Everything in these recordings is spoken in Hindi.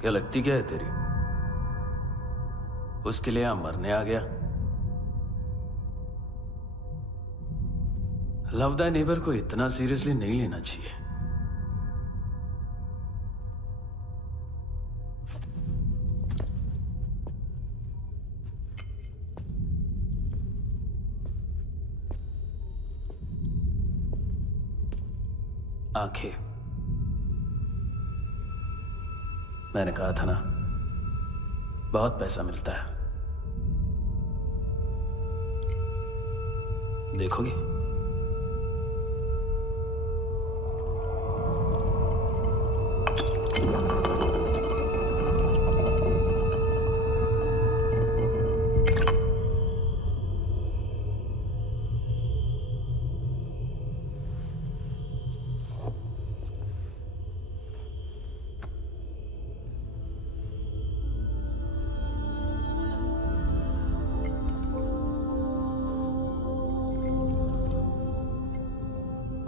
क्या लगती क्या है तेरी? उसके लिए यहां मरने आ गया? लव द नेबर को इतना सीरियसली नहीं लेना चाहिए। आंखें, मैंने कहा था ना, बहुत पैसा मिलता है। देखोगी?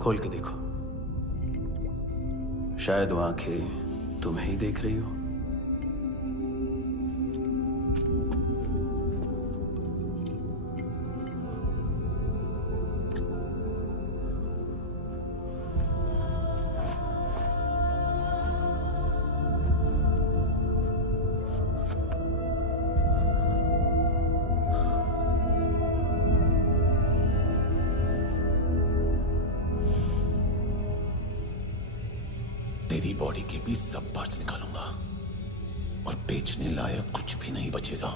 खोल के देखो, शायद वो आंखें तुम्हें ही देख रही हो। तेरी बॉडी के भी सब पार्ट्स निकालूंगा और बेचने लायक कुछ भी नहीं बचेगा।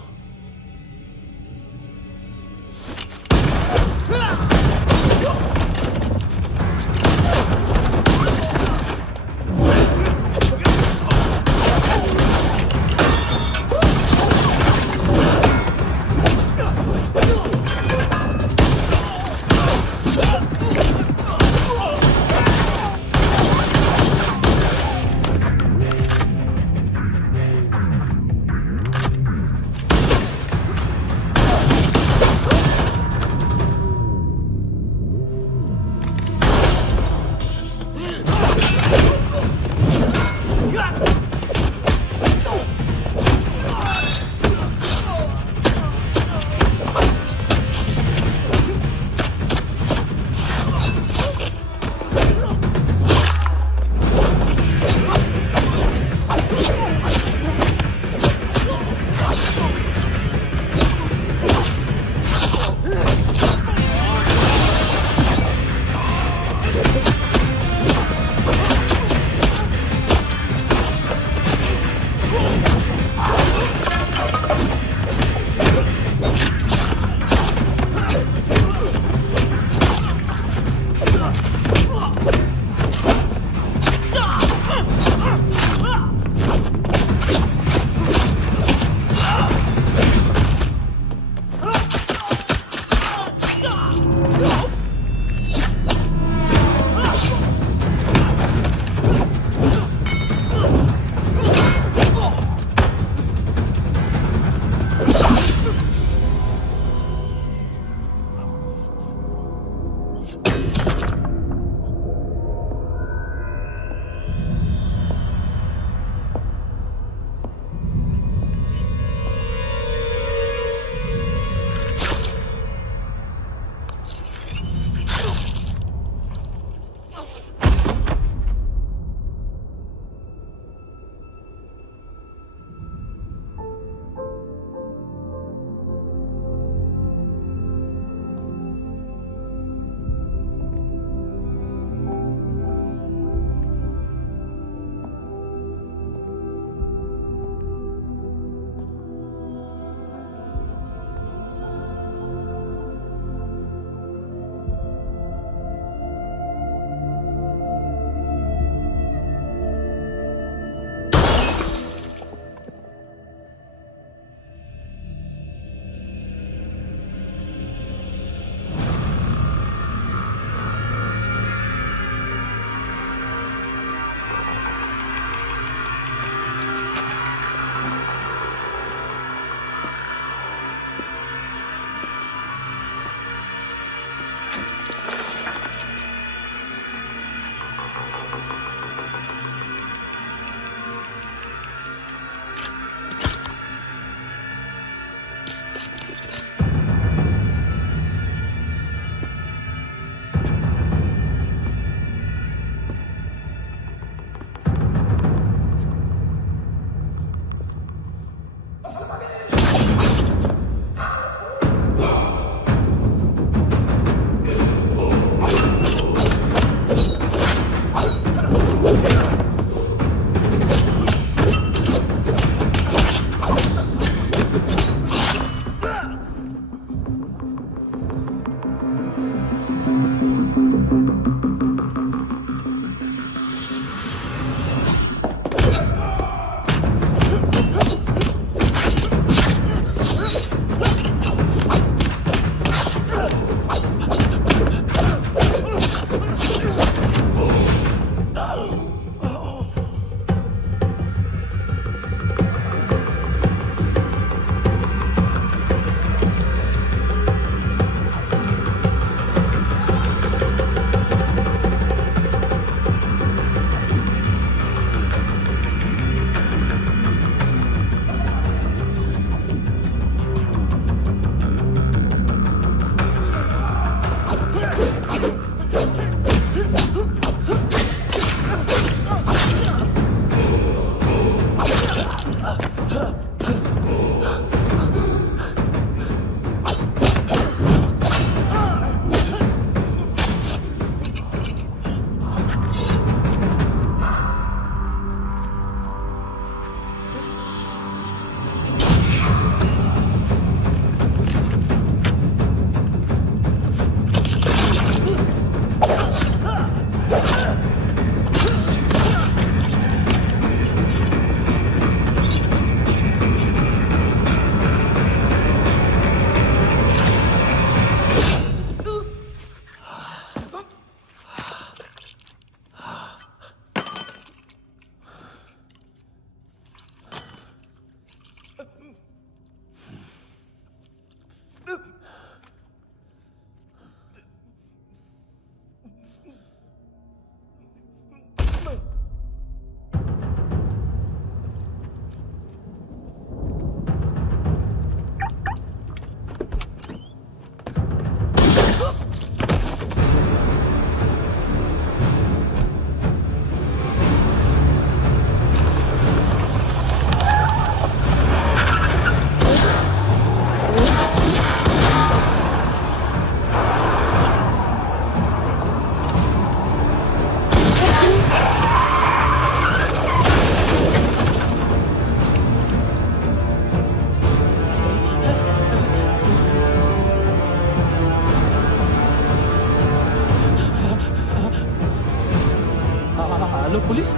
Hello police.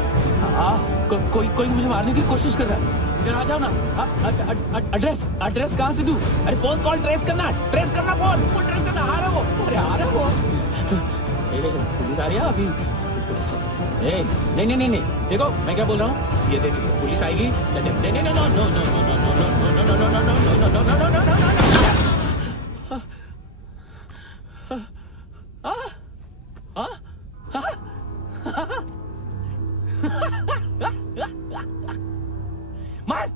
कोई कोई मुझे मारने की कोशिश कर रहा है। इधर आ जाओ ना। एड्रेस एड्रेस कहाँ से दूं? अरे फोन कॉल ट्रेस करना फोन ट्रेस करना। आ रहा वो, अरे आ रहा वो। पुलिस आ रही है अभी। पुलिस नहीं नहीं नहीं नहीं, देखो मैं क्या बोल रहा हूँ, ये देखिए पुलिस आएगी। नहीं नहीं नहीं, no no no no no no no no no no no no no no no no. मार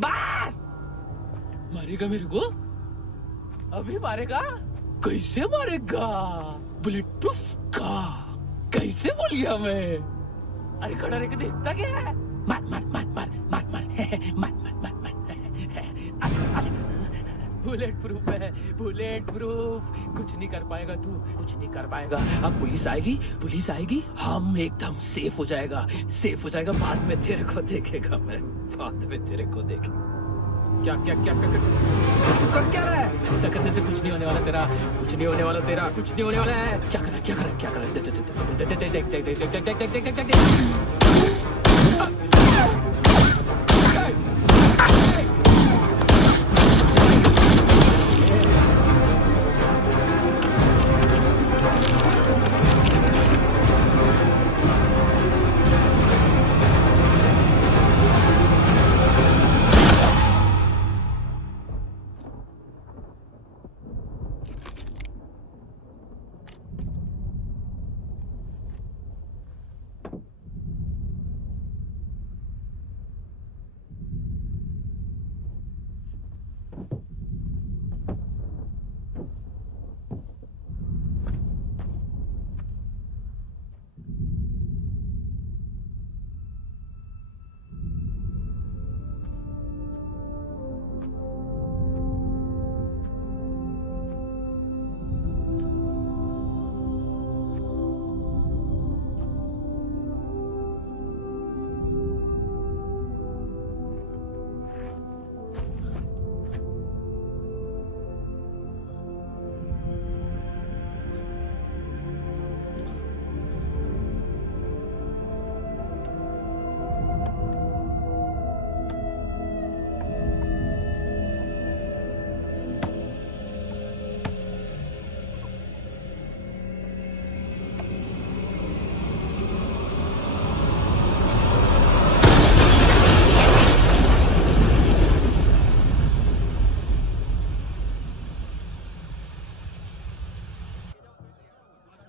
मार, मारेगा मेरे को? अभी मारेगा? कैसे मारेगा? बुलेट प्रूफ का? कैसे बोल गया मैं? अरे खड़ा रह के देखता क्या है? मार मार मार मार मार मार मार मार मार मार। बुलेट प्रूफ है, बुलेट प्रूफ। कुछ नहीं कर पाएगा तू, कुछ नहीं कर पाएगा। अब पुलिस आएगी, हम एकदम सेफ हो जाएगा। बाद में तेरे को देखेगा मैं, बाद में तेरे को देखेगा। क्या क्या क्या क्या क्या कर क्या रहा है? ऐसा करने से कुछ नहीं होने वाला तेरा, कुछ नहीं होने वाला तेरा, कुछ नहीं होने वाला है। क्या कर रहा है? देख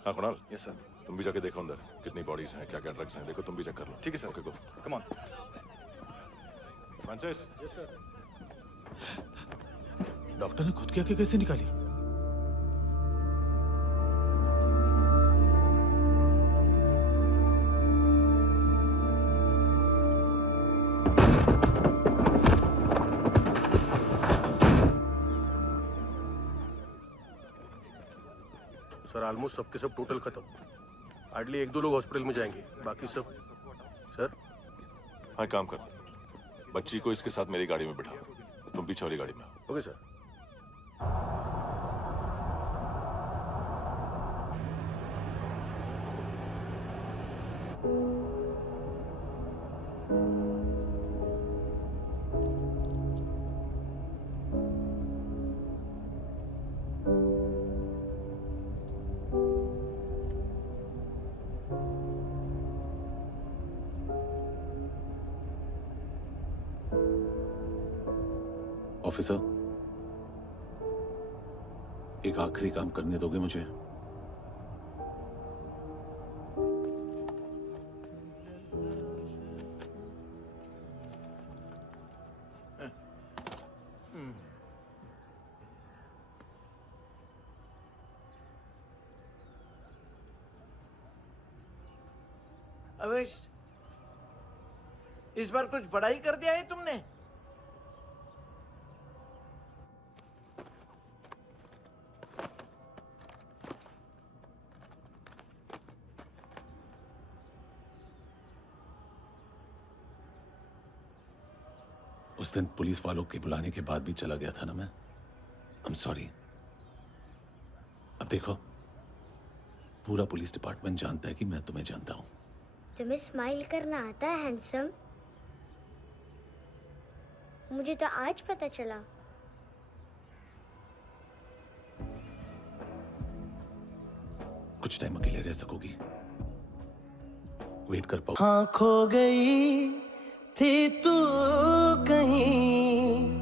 हाँ कुणाल, यस सर। तुम भी जाके देखो अंदर कितनी बॉडीज हैं, क्या क्या ड्रग्स हैं, देखो तुम भी चेक कर लो। ठीक है sir. Okay go. Come on. Francis. Yes sir. Doctor ने खुद की आंखें कैसे निकाली? सर ऑलमोस्ट सबके सब टोटल खत्म। हार्डली 1-2 लोग हॉस्पिटल में जाएंगे, बाकी सब। सर हाँ काम कर, बच्ची को इसके साथ मेरी गाड़ी में बिठा, तुम पीछे वाली गाड़ी में। Okay sir. ऑफिसर, एक आखिरी काम करने दोगे मुझे? अवेश, इस बार कुछ बड़ा ही कर दिया है तुमने। उस दिन पुलिस वालों के बुलाने के बाद भी चला गया था ना मैं। I'm sorry। अब देखो, पूरा पुलिस डिपार्टमेंट जानता है कि मैं तुम्हें जानता हूं। तुम्हें स्माइल करना आता है हैंडसम? मुझे तो आज पता चला। कुछ टाइम अकेले रह सकोगी? वेट कर पाओ? हाँ, खो गई थी तू कहीं।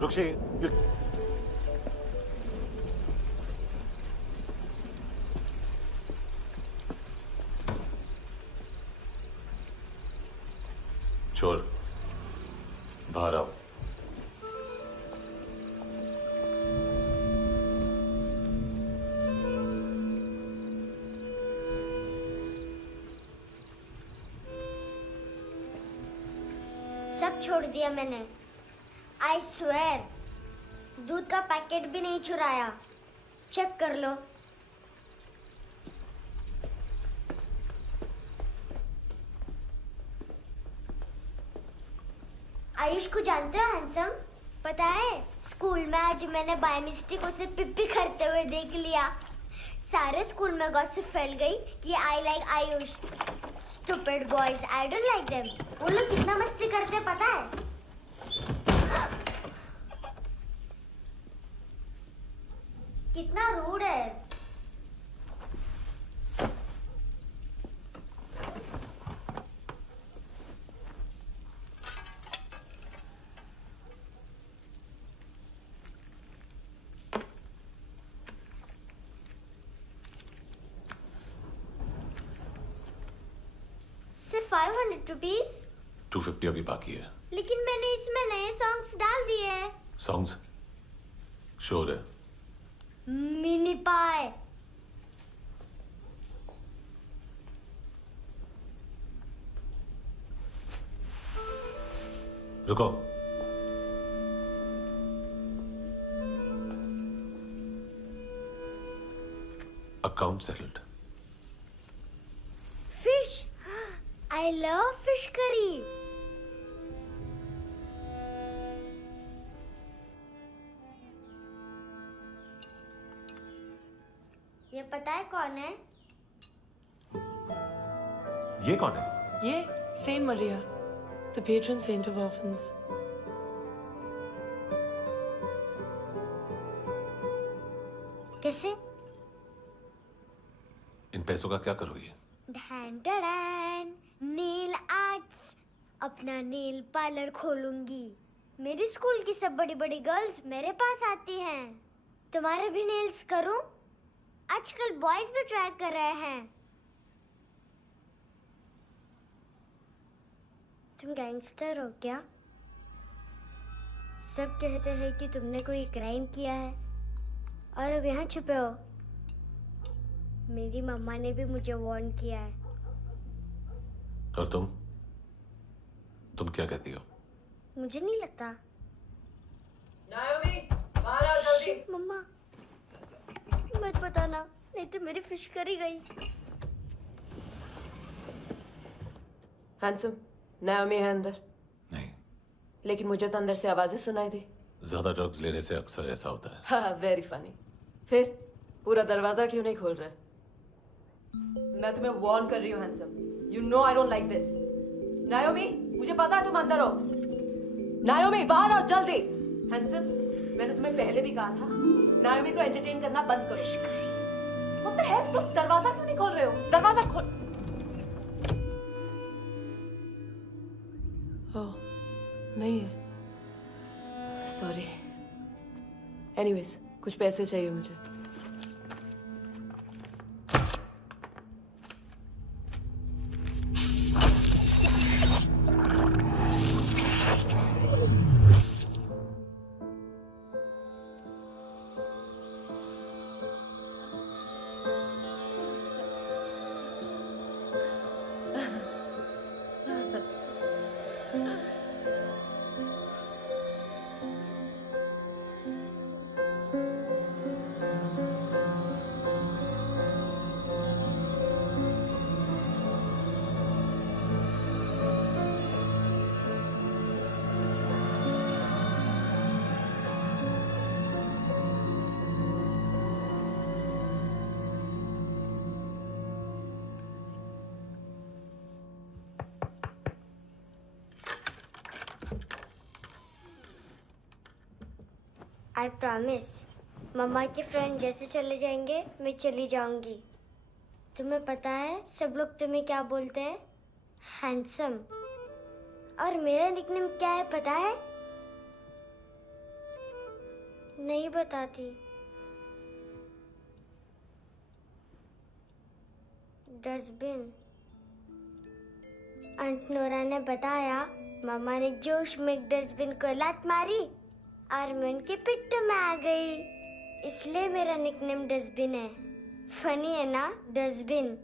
रुक्षी, छोड़, बाहर आओ। सब छोड़ दिया मैंने। आई स्वेयर, दूध का पैकेट भी नहीं चुराया। चेक कर लो। आयुष को जानते हो हैंडसम? पता है, स्कूल में आज मैंने बाय मिस्टेक उसे पिप्पी करते हुए देख लिया। सारे स्कूल में गॉसिप फैल गई कि I like Ayush. Stupid boys, I don't like them. वो लोग कितना मस्ती करते पता है? कितना रूड है। सिर्फ 500 रुपीस? 250 अभी बाकी है। लेकिन मैंने इसमें नए सॉन्ग्स डाल दिए हैं। सॉन्ग्स? श्योर है? मिनी पाए। रुको। Account settled. Fish, I love fish curry. ये पता है कौन है? ये कौन है? ये Saint Maria, the patron saint of orphans. कैसे? इन पैसों का क्या करोगी? ढैन ढैन, नेल आर्ट्स। अपना नेल पार्लर खोलूंगी। मेरी स्कूल की सब बड़ी बड़ी गर्ल्स मेरे पास आती हैं। तुम्हारे भी नेल्स करूं? आजकल बॉयज भी ट्राई कर रहे हैं। तुम गैंगस्टर हो क्या? सब कहते हैं कि तुमने कोई क्राइम किया है और अब यहाँ छुपे हो। मेरी मम्मा ने भी मुझे वार्न किया है। और तुम क्या कहती हो? मुझे नहीं लगता। नायोमी, बाहर आओ जल्दी। शिट, मम्मा मत बताना, नहीं तो मेरी फिश करी गई। हैंडसम, नायोमी है अंदर। नहीं, लेकिन मुझे तो अंदर से आवाजें सुनाई दी। ज्यादा ड्रग्स लेने से अक्सर ऐसा होता है। हाँ, वेरी फनी। फिर पूरा दरवाजा क्यों नहीं खोल रहे? मैं तुम्हें वार्न कर रही हूँ handsome. You know I don't like this. नायोमी, मुझे पता है तुम अंदर हो। नायोमी, बाहर आओ जल्दी। हैंडसम, मैंने तुम्हें पहले भी कहा था नायोमी को एंटरटेन करना बंद करो। What the heck? तुम दरवाजा क्यों नहीं खोल रहे हो? दरवाजा खोल। ओह, नहीं है। सॉरी। एनीवेज, कुछ पैसे चाहिए मुझे। I promise. मम्मा के फ्रेंड जैसे चले जाएंगे मैं चली जाऊंगी। तुम्हें पता है सब लोग तुम्हें क्या बोलते हैं? हैंडसम। और मेरा निकनेम क्या है पता है? नहीं बताती। डस्टबिन। आंट नोरा ने बताया मामा ने जोश में एक डस्टबिन को लात मारी और मैं उनके पिट्ठू में आ गई, इसलिए मेरा निकनेम डस्टबिन है। फनी है ना डस्टबिन?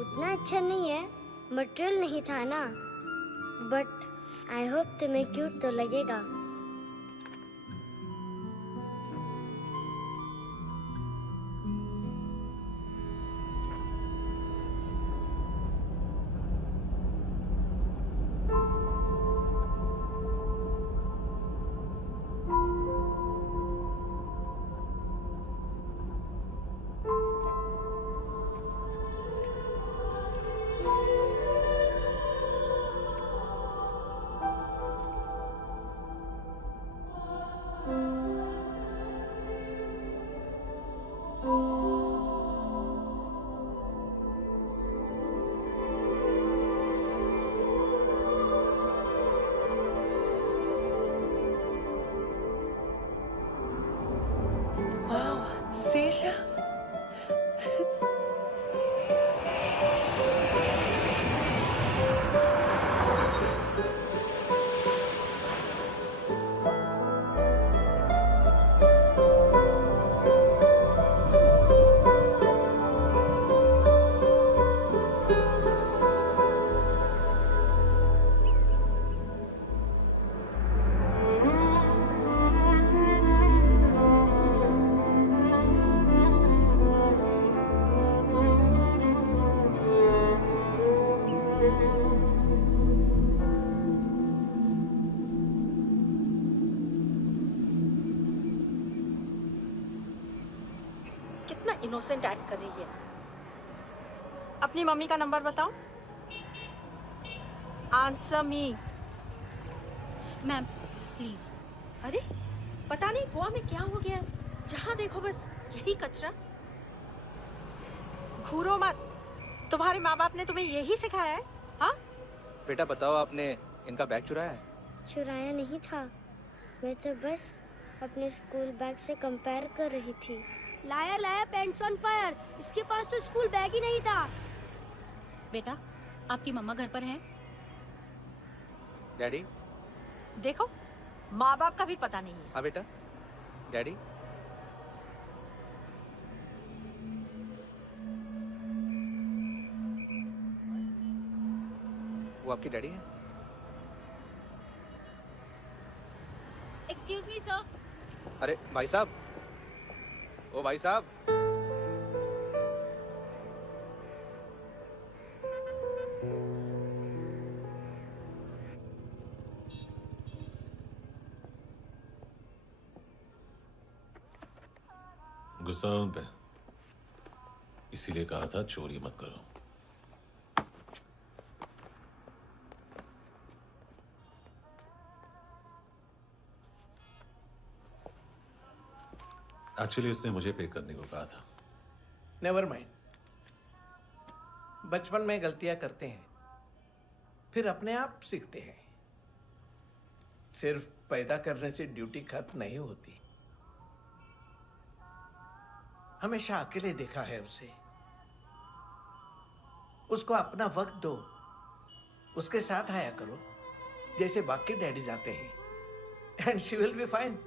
उतना अच्छा नहीं है, मटेरियल नहीं था ना, बट आई होप तुम्हें क्यूट तो लगेगा। Seashells? कितना इनोसेंट एक्ट कर रही है। अपनी मम्मी का नंबर बताओ। Answer me. Ma'am please. अरे पता नहीं गोवा में क्या हो गया, जहाँ देखो बस यही कचरा। घूरो मत, तुम्हारे माँ बाप ने तुम्हें यही सिखाया है? हाँ बेटा बताओ, आपने इनका बैग चुराया है? चुराया नहीं था, मैं तो बस अपने स्कूल बैग से कंपेयर कर रही थी। लाया लाया पैंट्स ऑन फायर, इसके पास तो स्कूल बैग ही नहीं था। बेटा आपकी मम्मा घर पर हैं? डैडी देखो, माँ बाप का भी पता नहीं है। हाँ बेटा। डैडी वो आपकी डैडी है? Excuse me sir. अरे भाई साहब, ओ भाई साहब। गुस्सा है उन पे, इसीलिए कहा था चोरी मत करो। एक्चुअली उसने मुझे पे करने को कहा था। नेवर माइंड, बचपन में गलतियां करते हैं, फिर अपने आप सीखते हैं। सिर्फ पैदा करने से ड्यूटी खत्म नहीं होती। हमेशा अकेले देखा है उसे। उसको अपना वक्त दो, उसके साथ आया करो जैसे बाकी डैडीज आते हैं, and she will be fine.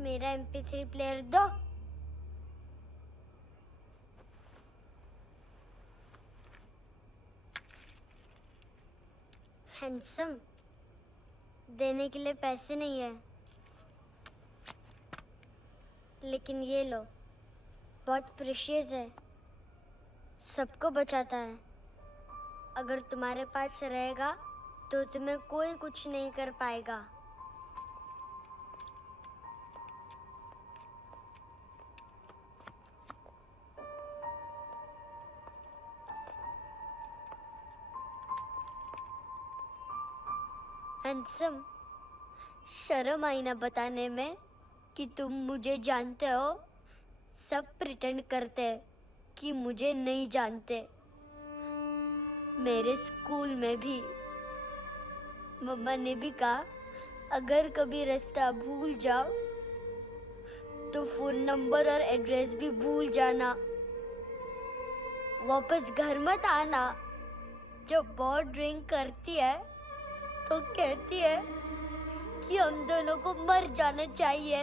मेरा MP3 प्लेयर दो। हैंडसम, देने के लिए पैसे नहीं है, लेकिन ये लो, बहुत प्रेशियस है, सबको बचाता है। अगर तुम्हारे पास रहेगा तो तुम्हें कोई कुछ नहीं कर पाएगा। हैंडसम, शर्म आई ना बताने में कि तुम मुझे जानते हो। सब प्रिटेंड करते हैं कि मुझे नहीं जानते। मेरे स्कूल में भी मम्मा ने भी कहा, अगर कभी रास्ता भूल जाओ तो फोन नंबर और एड्रेस भी भूल जाना, वापस घर मत आना। जब बहुत ड्रिंक करती है तो कहती है कि हम दोनों को मर जाना चाहिए।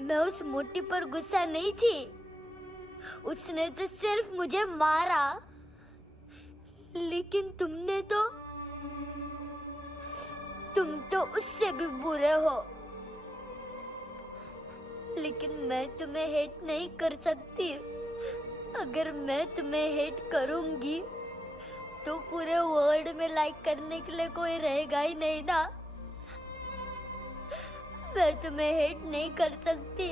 मैं उस मोटी पर गुस्सा नहीं थी, उसने तो सिर्फ मुझे मारा, लेकिन तुम तो उससे भी बुरे हो। लेकिन मैं तुम्हें हेट नहीं कर सकती। अगर मैं तुम्हें हेट करूंगी तो पूरे वर्ल्ड में लाइक करने के लिए कोई रहेगा ही नहीं ना। मैं तुम्हें हेट नहीं कर सकती।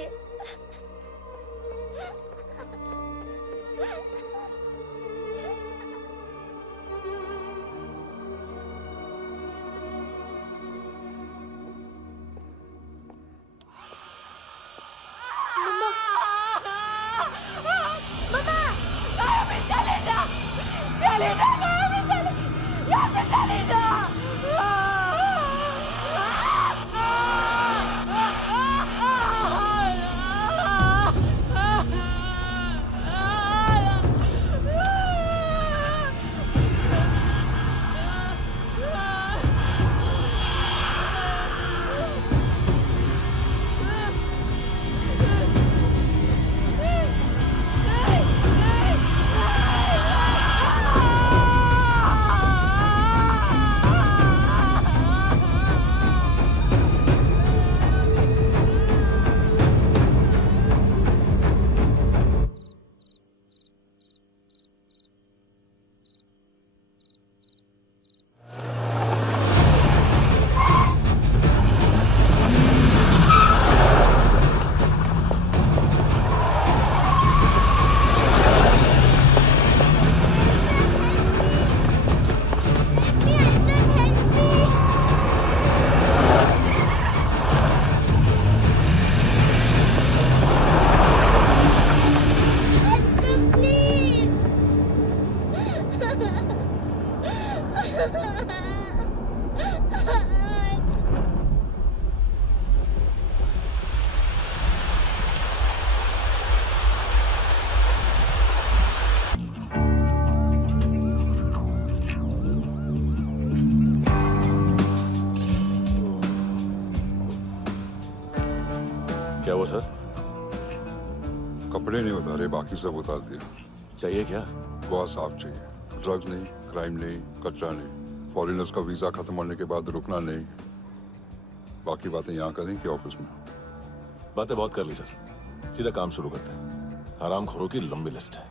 क्या हुआ सर? कपड़े नहीं उतारे, बाकी सब उतार दिया। चाहिए क्या? बहुत साफ चाहिए। ड्रग्स नहीं, क्राइम नहीं, कचरा नहीं। फॉरेनर्स का वीजा खत्म होने के बाद रुकना नहीं। बाकी बातें यहाँ करें कि ऑफिस में? बातें बहुत कर ली सर, सीधा काम शुरू करते हैं। हरामखोरों की लंबी लिस्ट है।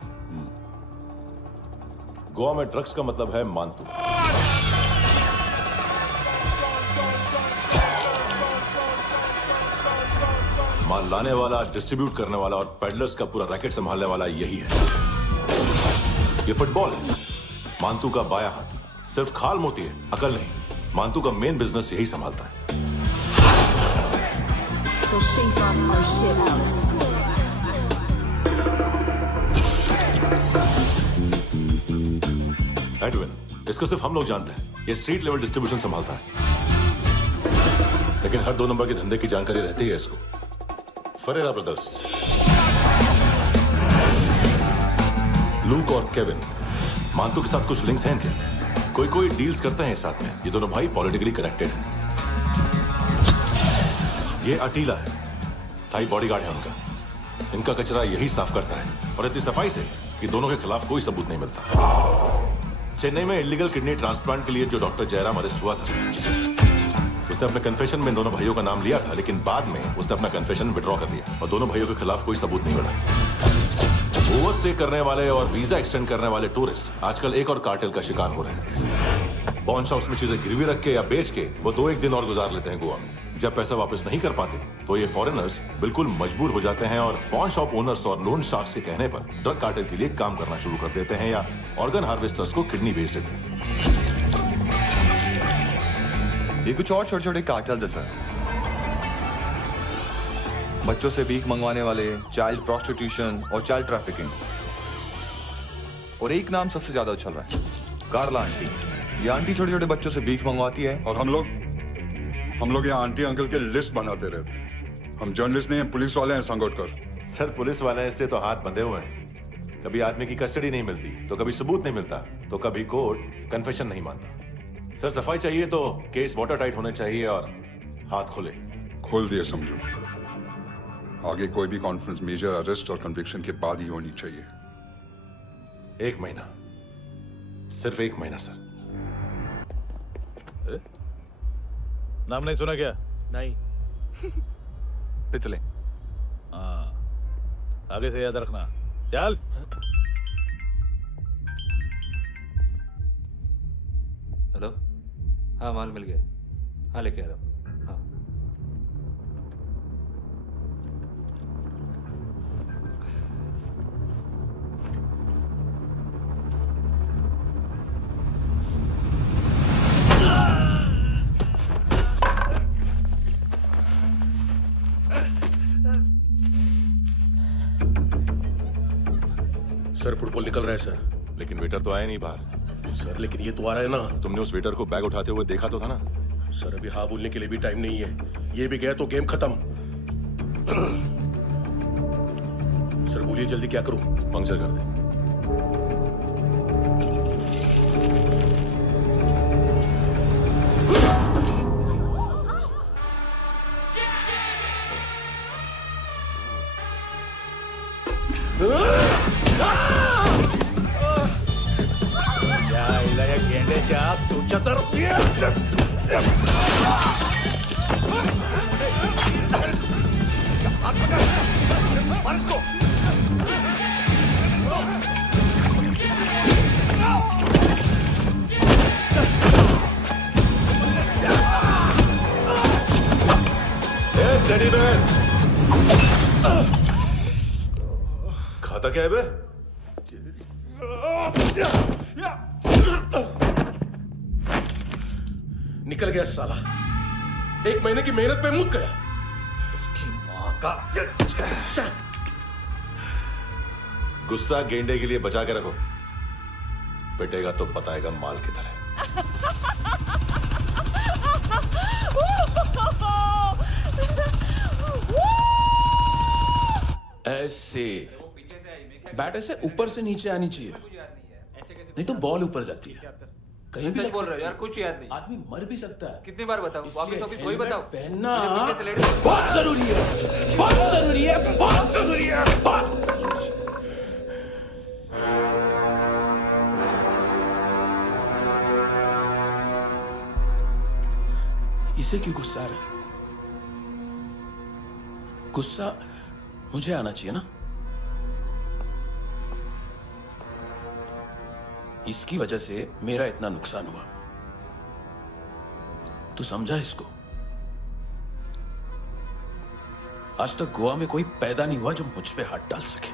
गोवा में ड्रग्स का मतलब है मानतू। माल लाने वाला, डिस्ट्रीब्यूट करने वाला और पेडलर्स का पूरा रैकेट संभालने वाला यही है। ये फुटबॉल है, मानतू का बायां हाथ। सिर्फ खाल मोटी है, अकल नहीं। मानतू का मेन बिजनेस यही संभालता है। So shape up our shit house. Edwin, इसको सिर्फ हम लोग जानते हैं। ये स्ट्रीट लेवल डिस्ट्रीब्यूशन संभालता है, लेकिन हर 2 नंबर के धंधे की जानकारी रहती है इसको। फरेरा ब्रदर्स, लूक और केविन, मानतू के साथ कुछ लिंक्स हैं क्या? कोई डील्स करते हैं साथ में। ये दोनों भाई पॉलिटिकली कनेक्टेड हैं। ये अटीला है, थाई बॉडीगार्ड है उनका। इनका कचरा यही साफ करता है और इतनी सफाई से कि दोनों के खिलाफ कोई सबूत नहीं मिलता। चेन्नई में इलीगल किडनी ट्रांसप्लांट के लिए जो डॉक्टर जयराम अरेस्ट हुआ था, उसने अपने कन्फेशन में दोनों भाइयों का नाम लिया था, लेकिन बाद में उसने अपना कन्फेशन विड्रॉ कर लिया और दोनों भाइयों के खिलाफ कोई सबूत नहीं मिला। ओवरस्टे करने वाले और वीजा एक्सटेंड करने वाले टूरिस्ट आजकल एक और कार्टेल का शिकार हो रहे हैं। पॉन शॉप्स में चीजें गिरवी रख के या बेच के वो 2-1 दिन और गुजार लेते हैं गोवा में। जब पैसा वापस नहीं कर पाते तो ये फॉरेनर्स बिल्कुल मजबूर हो जाते हैं और पॉन शॉप ओनर्स और लोन शार्क्स के कहने पर ड्रग कार्टेल के लिए काम करना शुरू कर देते हैं या ऑर्गन हार्वेस्टर्स को किडनी बेच देते हैं। ये कुछ और छोटे छोटे कार्टेल्स है सर। बच्चों से भीख मंगवाने वाले, चाइल्ड प्रोस्टिट्यूशन और चाइल्ड ट्रैफिकिंग। और एक नाम सबसे ज्यादा उछल रहा है, कार्ला आंटी। ये आंटी छोटे छोटे बच्चों से भीख मंगवाती है और हम लोग यहाँ आंटी अंकल के लिस्ट बनाते रहते हैं। हम जर्नलिस्ट नहीं हैं, पुलिस वाले हैं संगोटकर। सर पुलिस वाले हैं, इससे तो हाथ बंधे हुए हैं। कभी आदमी की कस्टडी नहीं मिलती तो कभी सबूत नहीं मिलता तो कभी कोर्ट कन्फेशन नहीं मानता। सर सफाई चाहिए तो केस वाटर टाइट होने चाहिए और हाथ खुले। खोल दिए समझो। आगे कोई भी कॉन्फ्रेंस मेजर अरेस्ट और कन्विक्शन के बाद ही होनी चाहिए। 1 महीना, सिर्फ 1 महीना सर। नाम नहीं सुना क्या? नहीं। पितले। हाँ, आगे से याद रखना। चल। हेलो, हाँ माल मिल गया। हाँ लेके आ रहा हूँ। हाँ सर फुटबॉल निकल रहा है सर। लेकिन वेटर तो आया नहीं बाहर। सर लेकिन ये तो आ रहा है ना। तुमने उस वेटर को बैग उठाते हुए देखा तो था ना। सर अभी हाँ बोलने के लिए भी टाइम नहीं है। ये भी गया तो गेम खत्म। सर बोलिए जल्दी क्या करूं? पंक्चर कर दे। खाता क्या है बे? निकल गया साला। 1 महीने की मेहनत पे मुक गया। इसकी माँ का गुस्सा गेंडे के लिए बचा के रखो, पिटेगा तो बताएगा माल किधर है। ऐसे बैट ऐसे ऊपर से नीचे आनी चाहिए, नहीं तो बॉल ऊपर जाती है। कहीं भी बोल रहे हो यार, कुछ याद नहीं। आदमी मर भी सकता है। कितनी बार बताऊं? वापस ऑफिस वही बताओ। पहनना मुझे पीछे से लेट बहुत जरूरी है, बहुत जरूरी है, बहुत जरूरी है, बहुत जरूरी है। इसे क्यों गुस्सा आ रहा है? गुस्सा मुझे आना चाहिए ना। इसकी वजह से मेरा इतना नुकसान हुआ। तू समझा इसको? आज तक गोवा में कोई पैदा नहीं हुआ जो मुझ पे हाथ डाल सके।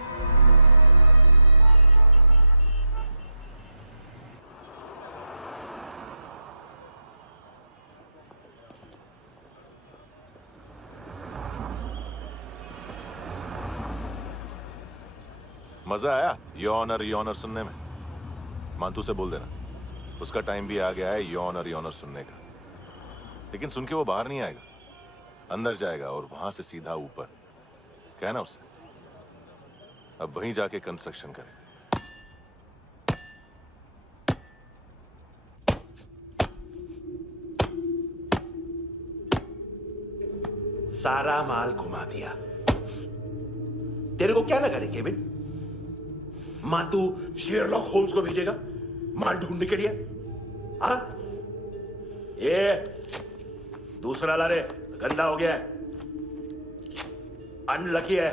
मजा आया योनर सुनने में? मानतू से बोल देना उसका टाइम भी आ गया है योनर सुनने का। लेकिन सुन के वो बाहर नहीं आएगा, अंदर जाएगा और वहां से सीधा ऊपर। कहना उससे अब वहीं जाके कंस्ट्रक्शन करे। सारा माल घुमा दिया। तेरे को क्या लगा रे केविन? मातू शेरलॉक होम्स को भेजेगा माल ढूंढने के लिए? हाँ? ये दूसरा ला रे, गंदा हो गया है, अनलकी है।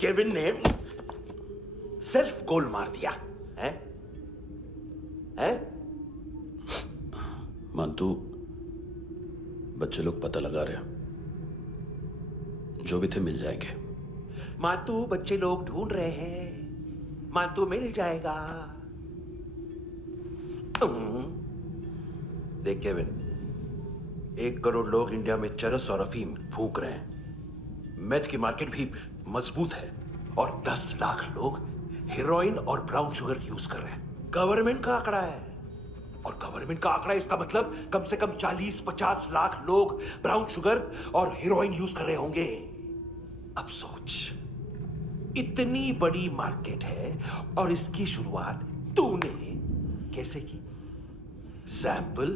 केविन ने सेल्फ गोल मार दिया है? हैं? मानतू, बच्चे लोग पता लगा रहे हैं, जो भी थे मिल जाएंगे। मातू बच्चे लोग ढूंढ रहे हैं, मातू मिल जाएगा। देख केविन, 1 करोड़ लोग इंडिया में चरस और अफीम फूंक रहे हैं। मेथ की मार्केट भी मजबूत है और 10 लाख लोग हेरोइन और ब्राउन शुगर यूज कर रहे हैं। गवर्नमेंट का आंकड़ा है, और गवर्नमेंट का आंकड़ा, इसका मतलब कम से कम 40-50 लाख लोग ब्राउन शुगर और हेरोइन यूज कर रहे होंगे। अब सोच, इतनी बड़ी मार्केट है और इसकी शुरुआत तूने कैसे की? सैंपल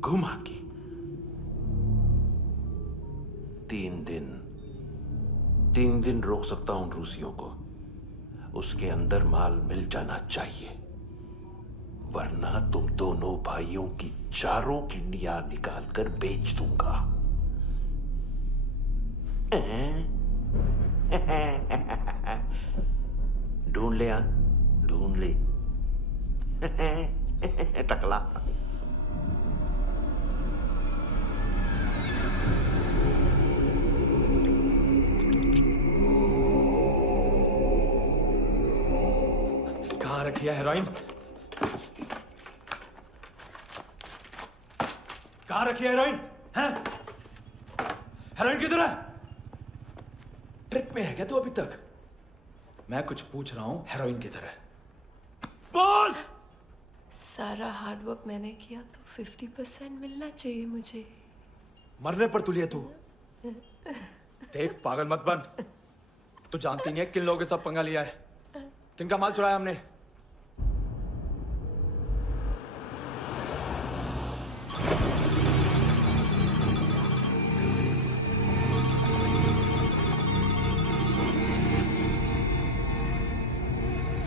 घुमा के। 3 दिन रोक सकता हूं रूसियों को, उसके अंदर माल मिल जाना चाहिए, वरना तुम दोनों भाइयों की 4 किडनियां निकाल कर बेच दूंगा। ढूंढ ले, ढूंढ ले टकला। कहाँ रखी है हेरोइन? कहाँ रखी है हेरोइन? हैं? हेरोइन किधर है? ट्रिप में है क्या तू अभी तक? मैं कुछ पूछ रहा हूं, हेरोइन किधर है? बोल! सारा हार्डवर्क मैंने किया तो 50% मिलना चाहिए मुझे। मरने पर तुलिए तू। देख, पागल मत बन। तू जानती नहीं है किन लोगों के साथ पंगा लिया है, किनका माल चुराया हमने।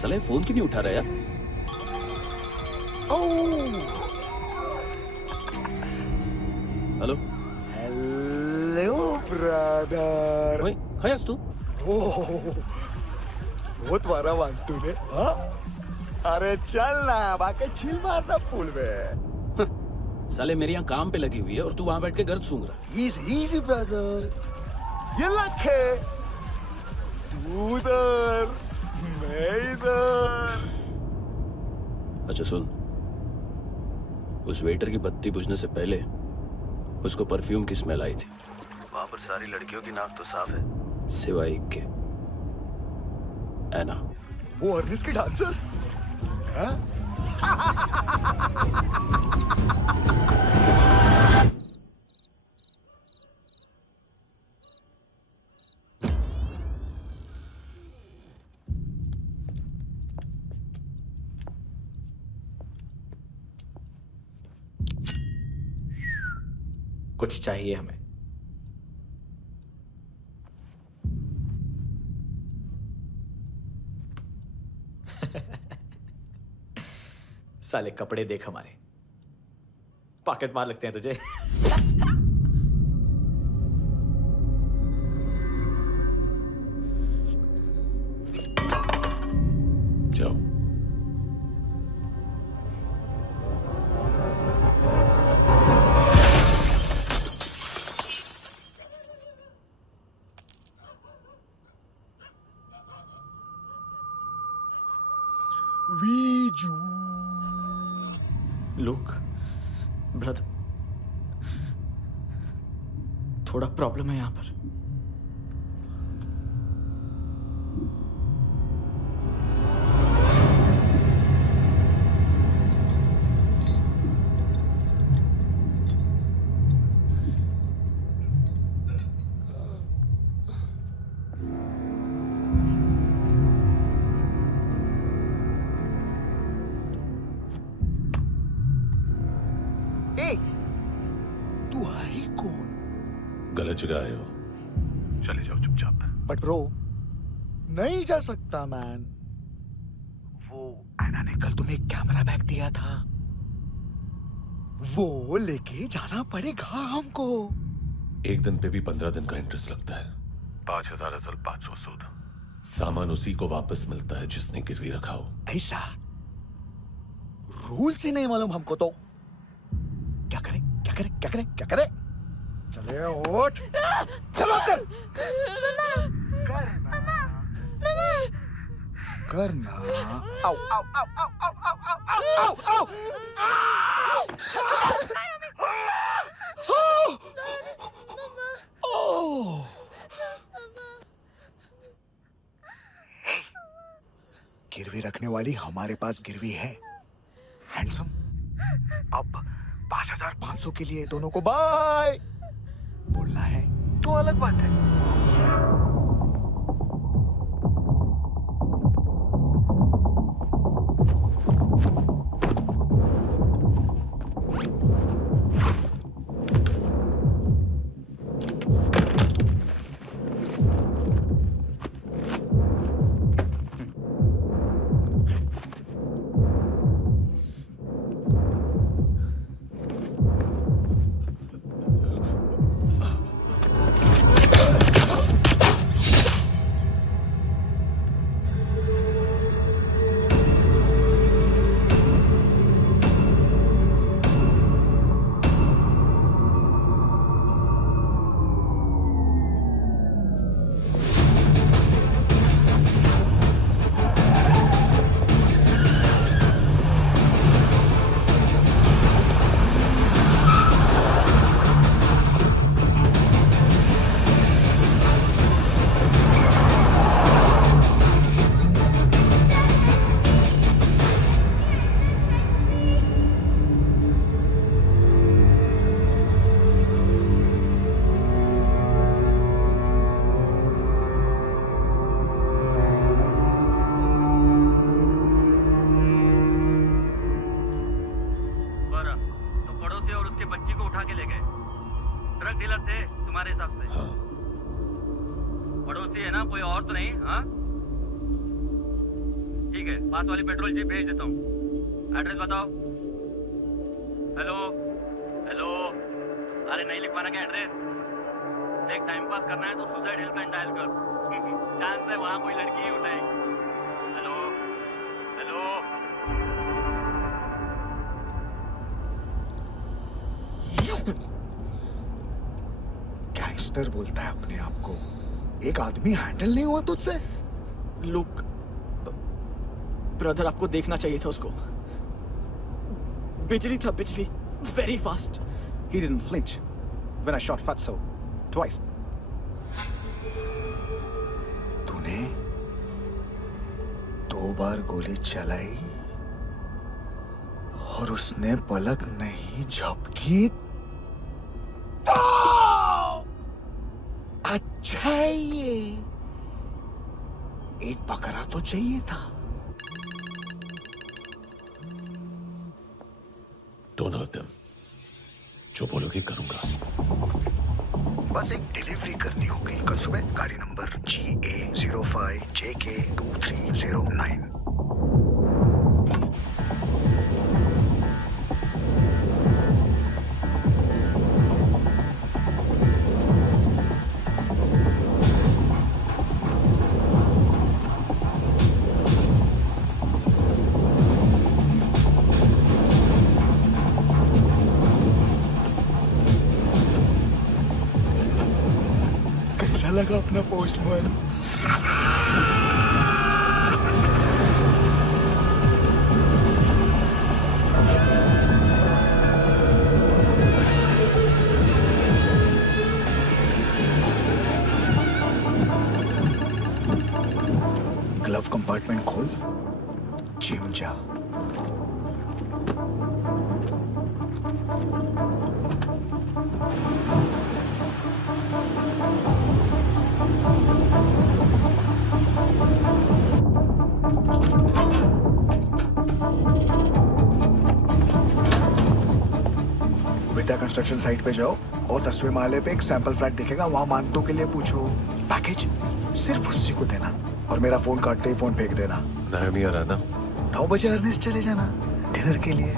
साले फोन क्यों नहीं उठा रहा यार? Hello hello brother. ओए, खयास तू? बहुत मारा वांटू ने। हाँ? अरे चल ना, बाकी छिल मारना पूल में। साले मेरी यहाँ काम पे लगी हुई है और तू वहां बैठ के गर्द सूंघ रहा। इजी ब्रदर, ये लक है। तू उधर, मैं इधर। अच्छा सुन, उस वेटर की बत्ती बुझने से पहले उसको परफ्यूम की स्मेल आई थी। वहां पर सारी लड़कियों की नाक तो साफ है, सिवाय एक के, एना। वो अर्निस की डांसर? हाँ? कुछ चाहिए हमें। साले कपड़े देख हमारे, पॉकेट मार लगते हैं तुझे। जाओ। लुक ब्रदर, थोड़ा प्रॉब्लम है यहाँ पर। तू है कौन? गलत जगह आए हो, चले जाओ चुपचाप। बट ब्रो, नहीं जा सकता मैन। वो एना ने कल तुम्हें कैमरा बैग दिया था, वो लेके जाना पड़ेगा हमको। एक दिन पे भी 15 दिन का इंटरेस्ट लगता है। 5,000 असल 500 सूद। सामान उसी को वापस मिलता है जिसने गिरवी रखा हो। ऐसा रूल्स ही नहीं मालूम हमको तो। क्या करें क्या करें क्या करें क्या करें? चले उठ, चलो चल। करना आओ आओ आओ आओ आओ आओ आओ आओ। गिरवी रखने वाली हमारे पास गिरवी है हैंडसम। अब 5,500 के लिए दोनों को बाय बोलना है तो अलग बात है। पास वाली पेट्रोल जीप भेज देता हूँ। एड्रेस बताओ। हेलो हेलो, अरे नहीं लिखवाना क्या एड्रेस? देख टाइम पास करना है तो सुसाइड हेल्पलाइन डायल कर। चांस है वहाँ कोई लड़की ही उठाएगी। Hello hello. गैंगस्टर बोलता है अपने आप को। एक आदमी हैंडल नहीं हुआ तुझसे? लुक ब्रदर, आपको देखना चाहिए था उसको। बिजली था, बिजली, very fast. He didn't flinch when I shot Fatso twice. तूने 2 बार गोली चलाई और उसने पलक नहीं झपकी तो अच्छा है ये। एक बकरा तो चाहिए था। Don't hurt them. जो बोलोगे करूंगा। बस एक डिलीवरी करनी होगी कल सुबह। गाड़ी नंबर GA05JK2309। लगा अपना पोस्टमैन। ग्लव कंपार्टमेंट खोल, जिम जा। विद्या कंस्ट्रक्शन साइट पे जाओ और 10वें माले पे एक सैंपल फ्लैट दिखेगा, वहां मानतों के लिए पूछो। पैकेज सिर्फ उसी को देना और मेरा फोन काटते ही फोन फेंक देना। नायमी आ रहा ना? 9 बजे अर्नेस्ट चले जाना डिनर के लिए।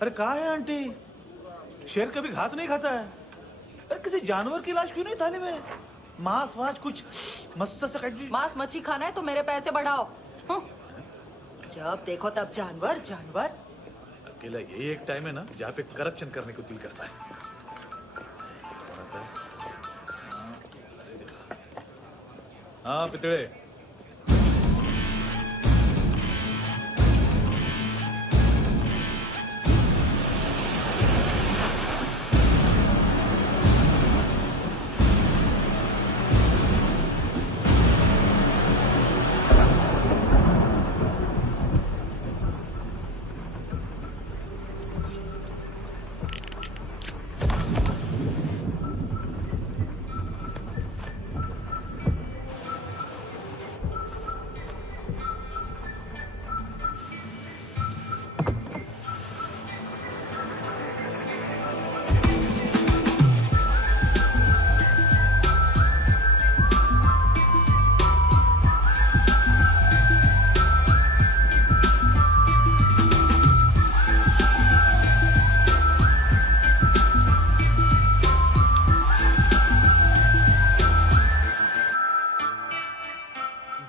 अरे कहाँ है आंटी? शेर कभी घास नहीं खाता है। अरे किसी जानवर की लाश क्यों नहीं थाली में? मांस वास कुछ मस्त सा मांस मच्छी खाना है तो मेरे पैसे बढ़ाओ। जब देखो तब जानवर जानवर। अकेला यही एक टाइम है ना जहाँ पे करप्शन करने को दिल करता है। हाँ पितड़े,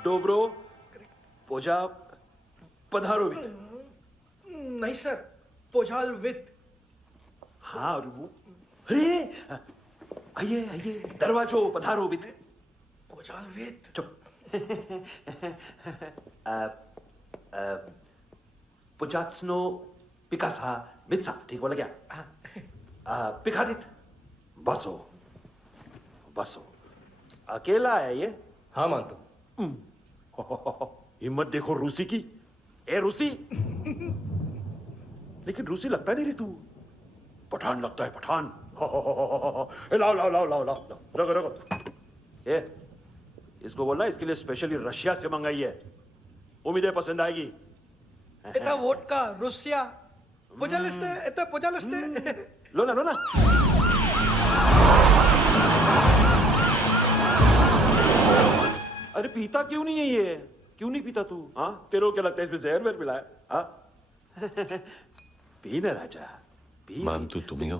डोब्रो पोजा पधारोवित। नहीं सर, पोजाल विथ। हाँ अरे आइए आइए, दरवाजो पधारोवित। पोजाल विथ। चुप। पुजात्सनो पिकासा मित्सा, ठीक बोला क्या? पिखादित बसो बसो। अकेला है ये? हाँ मानतो। हिम्मत देखो रूसी की। ए रूसी, लेकिन रूसी लगता नहीं रे तू, पठान लगता है पठान। लाओ लाओ लाओ लाओ लाओ, रखो रखो। ए इसको बोलना इसके लिए स्पेशली रशिया से मंगाई है, उम्मीद है पसंद आएगी। इतना वोडका रुसिया पोजालिस्ते, इतना पोजालिस्ते। लो ना लो ना। अरे पीता क्यों नहीं है ये? क्यों नहीं पीता तू? हाँ तेरे को क्या लगता है इसमें जहर वहर मिला है? हाँ पी ना राजा पी। मानतू तुम ही हो?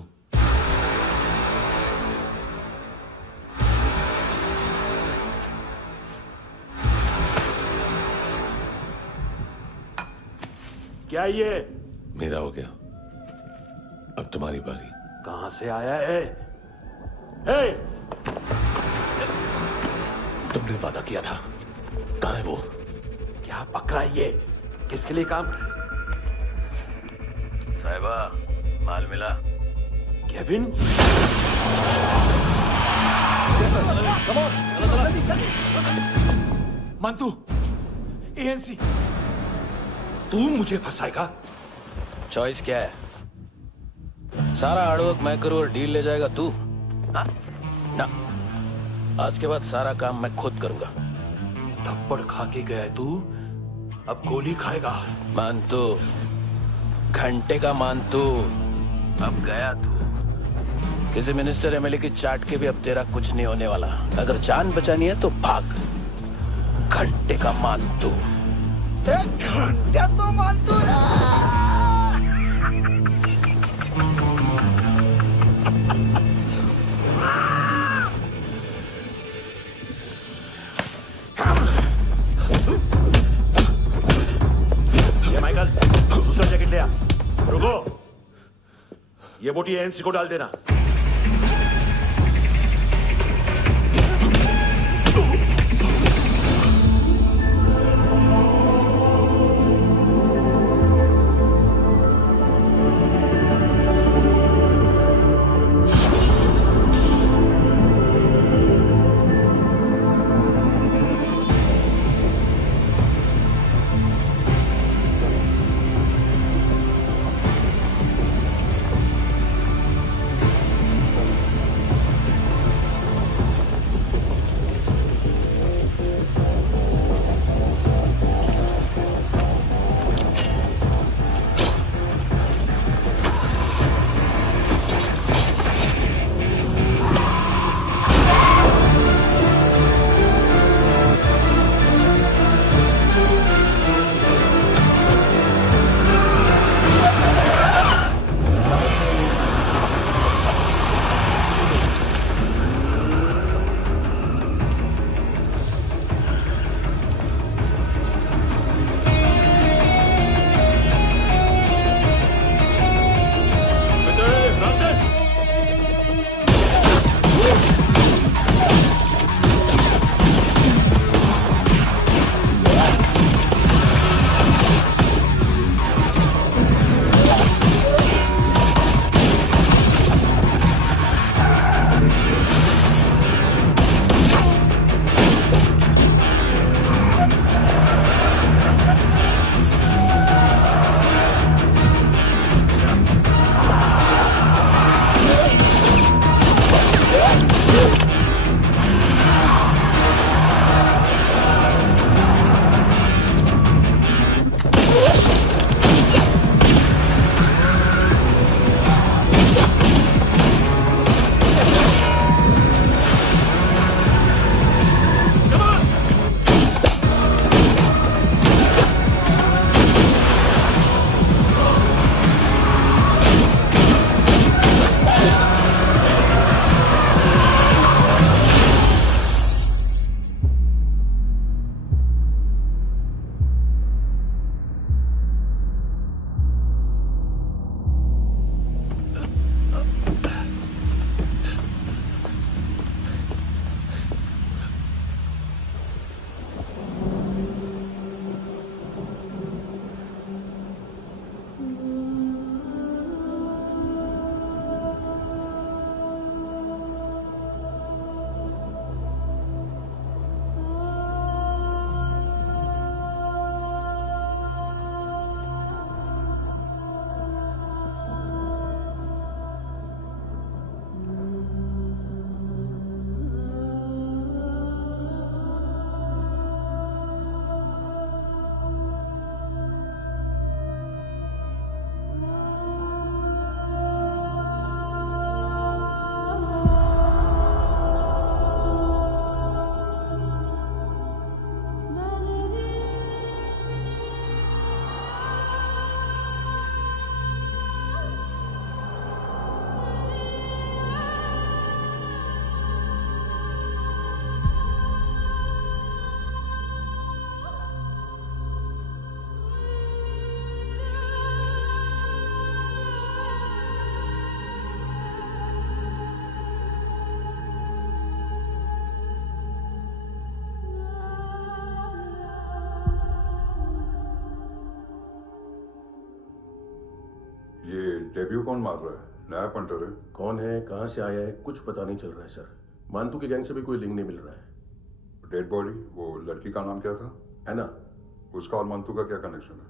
क्या ये? मेरा हो गया, अब तुम्हारी बारी। कहां से आया है? हे! तुमने वादा किया था, कहां है वो? क्या पकड़ा ये? किसके लिए काम? साहिबा माल मिला? केविन? मंतू, एएनसी। तू मुझे फंसाएगा? चॉइस क्या है? सारा हार्डवर्क मैं करूं और डील ले जाएगा तू? हाँ? ना, आज के बाद सारा काम मैं खुद करूंगा। थप्पड़ खा के गया तू, अब गोली खाएगा। मानतू, घंटे का मानतू, अब गया तू। किसी मिनिस्टर एमएलए की चाट के भी अब तेरा कुछ नहीं होने वाला। अगर जान बचानी है तो भाग। घंटे का मानतू। घंटा तो मानतू ना। ये माइकल, दूसरा जैकेट ले आ। रुको, ये बोटी एएनसी को डाल देना। डेब्यू कौन मार रहा है? नया पंटर है। कौन है, कहाँ से आया है, कुछ पता नहीं चल रहा है सर। मानतू के गैंग से भी कोई लिंक नहीं मिल रहा है। डेड बॉडी, वो लड़की का नाम क्या था? एना। उसका और मंतू का क्या कनेक्शन है?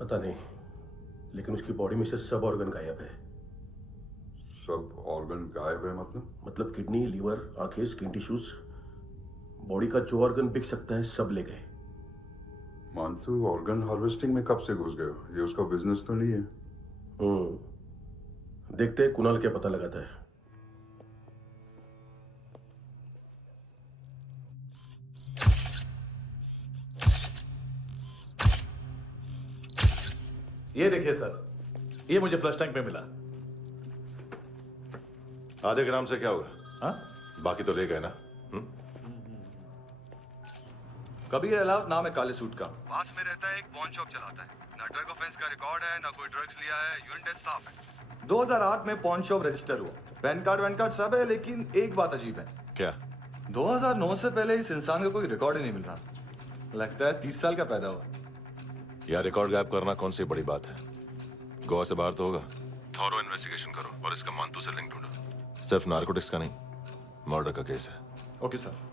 पता नहीं, लेकिन उसकी बॉडी में से सब ऑर्गन गायब है। सब ऑर्गन गायब है मतलब किडनी, लीवर, आंखें, स्किन टिश्यूज, बॉडी का जो ऑर्गन बिक सकता है सब ले गए। मानतू ऑर्गन हार्वेस्टिंग में कब से घुस गए? ये उसका बिजनेस तो नहीं है? देखते हैं कुणाल क्या पता लगाता है। ये देखिए सर, ये मुझे फ्लश टैंक में मिला। आधे ग्राम से क्या होगा? हाँ? बाकी तो ले गए ना? कबीर अलाउद नाम है काले सूट का। पास में रहता है, एक पॉन शॉप चलाता है। ना ड्रग ऑफेंस का रिकॉर्ड है, ना कोई ड्रग्स लिया है, यूरिन टेस्ट साफ है। 2008 में पॉन शॉप रजिस्टर हुआ, पैन कार्ड वैन कार्ड सब है, लेकिन एक बात अजीब है। क्या? 2009 से पहले इस इंसान का कोई रिकॉर्ड ही नहीं मिल रहा। लगता है 30 साल का पैदा हुआ। यार रिकॉर्ड गायब करना कौन सी बड़ी बात है? गोवा से बाहर तो होगा। थॉरो इन्वेस्टिगेशन करो और इसका मानतू से लिंक ढूंढो। सिर्फ नारकोटिक्स का नहीं, मर्डर का केस है। Okay sir.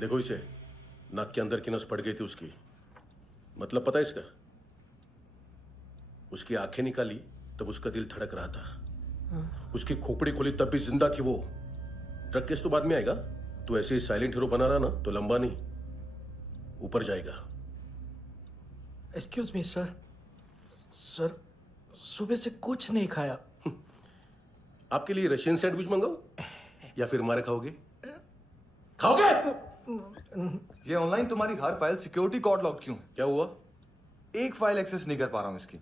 देखो इसे, नाक के अंदर की नस पड़ गई थी उसकी। मतलब पता है इसका? उसकी आंखें निकाली तब उसका दिल धड़क रहा था। उसकी खोपड़ी खोली तब भी जिंदा थी वो। ड्रग केस तो बाद में आएगा। तो ऐसे ही साइलेंट हीरो बना रहा ना तो लंबा नहीं, ऊपर जाएगा। एक्सक्यूज मी सर, सर सुबह से कुछ नहीं खाया। आपके लिए रशियन सैंडविच मंगाओ या फिर हमारे खाओगे? खाओगे? ये ऑनलाइन तुम्हारी हर फाइल सिक्योरिटी कोड लॉक क्यों है? क्या हुआ? एक फाइल एक्सेस नहीं कर पा रहा हूं इसकी।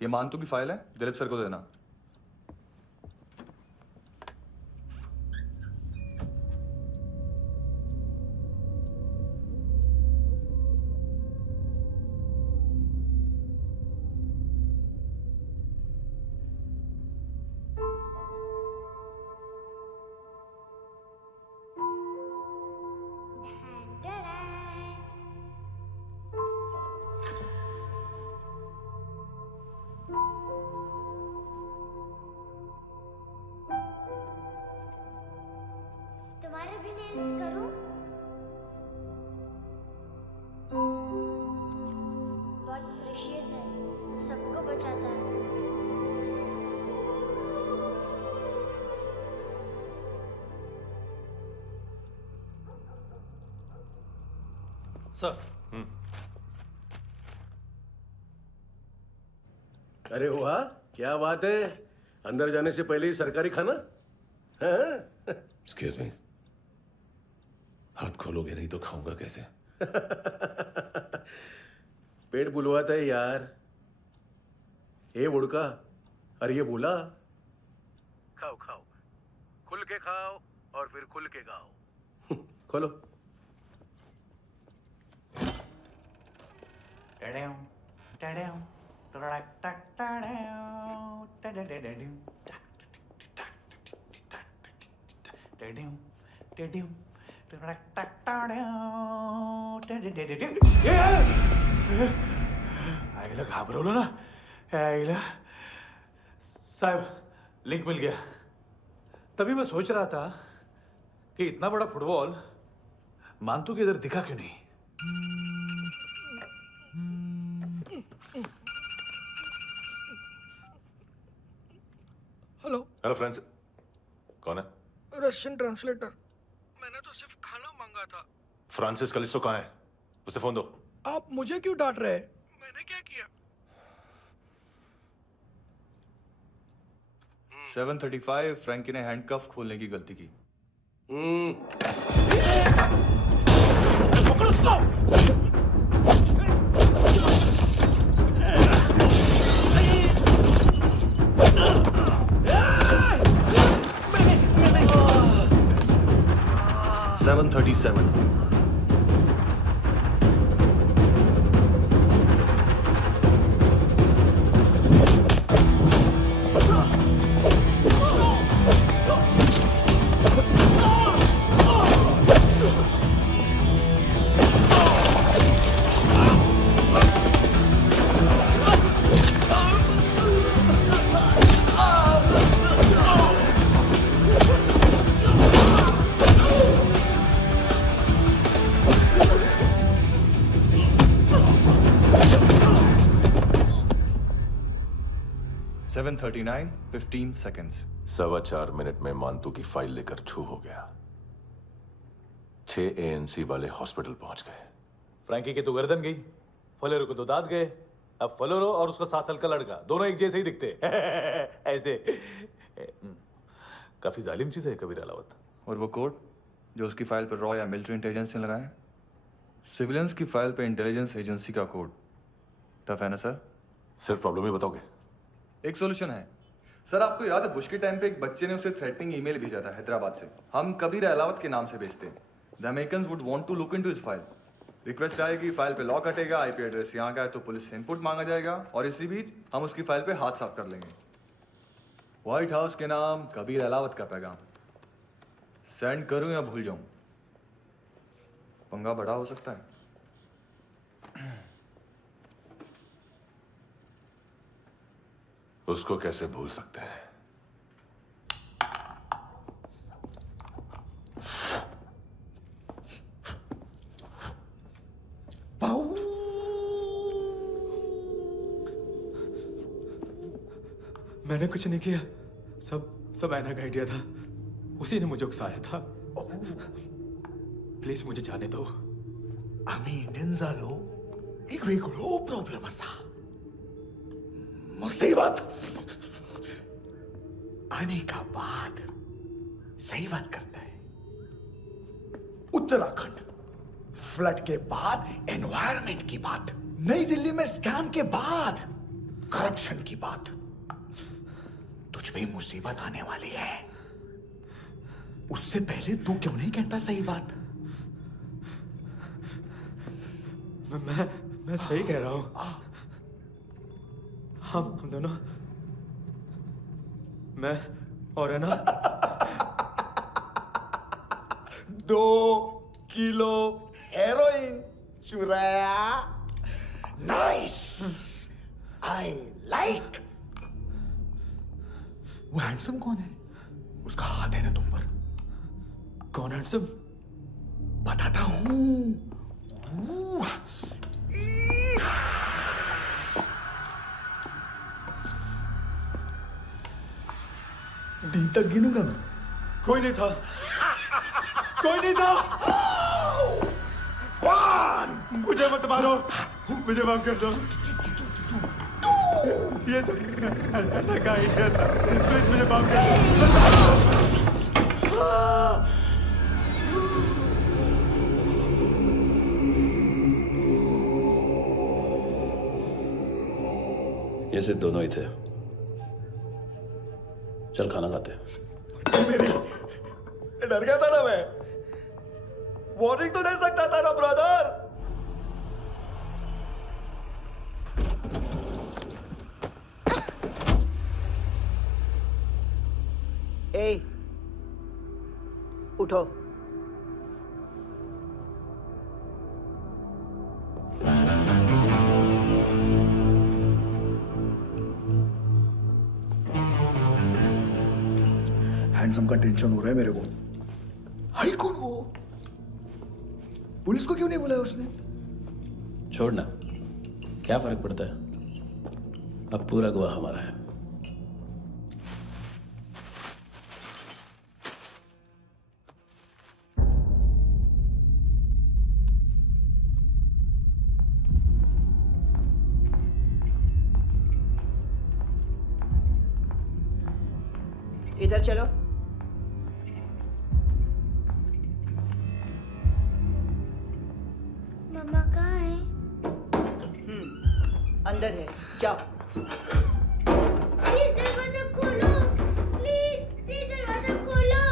ये मानतू की फाइल है, दिलीप सर को देना। तुम्हारे भी नेल्स करूं? बहुत प्रेशियस है, सबको बचाता है। सर। अरे वाह, क्या बात है। अंदर जाने से पहले ही सरकारी खाना। एक्सक्यूज मी, हाथ खोलोगे नहीं तो खाऊंगा कैसे? पेट बुलवाता है यार। ये बुड़का, अरे ये बोला। खाओ खाओ, खुल के खाओ और फिर खुल के गाओ। खोलो। आईला घाबरवलं ना। आईला साहब, लिंक मिल गया। तभी मैं सोच रहा था कि इतना बड़ा फुटबॉल मानतू के इधर दिखा क्यों नहीं। हेलो फ्रेंड्स, कौन है? Russian translator. मैंने तो सिर्फ खाना मांगा था। फ्रांसिस कलिस्टो कहाँ है? उसे फोन दो। आप मुझे क्यों डांट रहे हैं? मैंने क्या किया? 735 फ्रैंकी ने हैंडकफ खोलने की गलती की। पकड़ो उसको! 737 Oh! 7:39, 15 seconds. 4.25 मिनट में मांतू की फाइल लेकर छू हो गया। 6 ANC वाले हॉस्पिटल पहुंच गए। फ्रैंकी की तो गर्दन गई, फलेरो को तो दांत गए। अब फलेरो और उसका 7 साल का लड़का दोनों एक जैसे ही दिखते ऐसे। काफी जालिम चीज है कबीर अलावत। और वो कोड जो उसकी फाइल पर रॉ या मिलिट्री इंटेलिजेंस ने लगाया, सिविलियंस की फाइल पे इंटेलिजेंस एजेंसी का कोड। टफ है ना सर? सिर्फ प्रॉब्लम ही बताओगे? एक सॉल्यूशन है सर। आपको याद है बुश के टाइम पे एक बच्चे ने उसे थ्रेटनिंग ईमेल भेजा था हैदराबाद से। हम कबीर अलावत के नाम से भेजते हैं। The Americans would want to look into his file. Request आएगी, फाइल पे लॉक हटेगा, आईपी एड्रेस यहाँ का है तो पुलिस से इनपुट मांगा जाएगा और इसी बीच हम उसकी फाइल पे हाथ साफ कर लेंगे। व्हाइट हाउस के नाम कबीर अलावत का पैगाम। सेंड करूं या भूल जाऊं? पंगा बड़ा हो सकता है। उसको कैसे भूल सकते हैं? मैंने कुछ नहीं किया, सब ऐना का आइडिया था। उसी ने मुझे उकसाया था। प्लीज मुझे जाने दो। आम्ही इंडियन झालो एक वेगळो प्रॉब्लेम असा। मुसीबत आने का बाद सही बात करता है। उत्तराखंड फ्लड के बाद एनवायरनमेंट की बात, नई दिल्ली में स्कैम के बाद करप्शन की बात। तुझ पे मुसीबत आने वाली है, उससे पहले तू क्यों नहीं कहता सही बात? मैं सही कह रहा हूं। हम दोनों, मैं और है ना 2 किलो हेरोइन चुराया। Nice, I like. वो हैंडसम कौन है? उसका हाथ है ना तुम पर? कौन हैंडसम? बताता हूं। दिन तक गिनूंगा मैं। कोई नहीं था, कोई नहीं था। मुझे मत मारो, मुझे माफ कर दो। ये सब अल्लाह का आइडिया था। प्लीज मुझे माफ कर दो। ये सिर्फ दोनों ही थे। चल खाना खाते हैं। डर गया था ना मैं। वार्निंग तो दे सकता था ना ब्रदर। ए, उठो। हैंडसम का टेंशन हो रहा है मेरे को। हाई कौन वो? पुलिस को क्यों नहीं बुलाया उसने? छोड़ना, क्या फर्क पड़ता है? अब पूरा गवाह हमारा है। इधर चलो। मम्मा कहाँ है? अंदर है, जाओ। प्लीज दरवाजा खोलो, प्लीज प्लीज दरवाजा खोलो,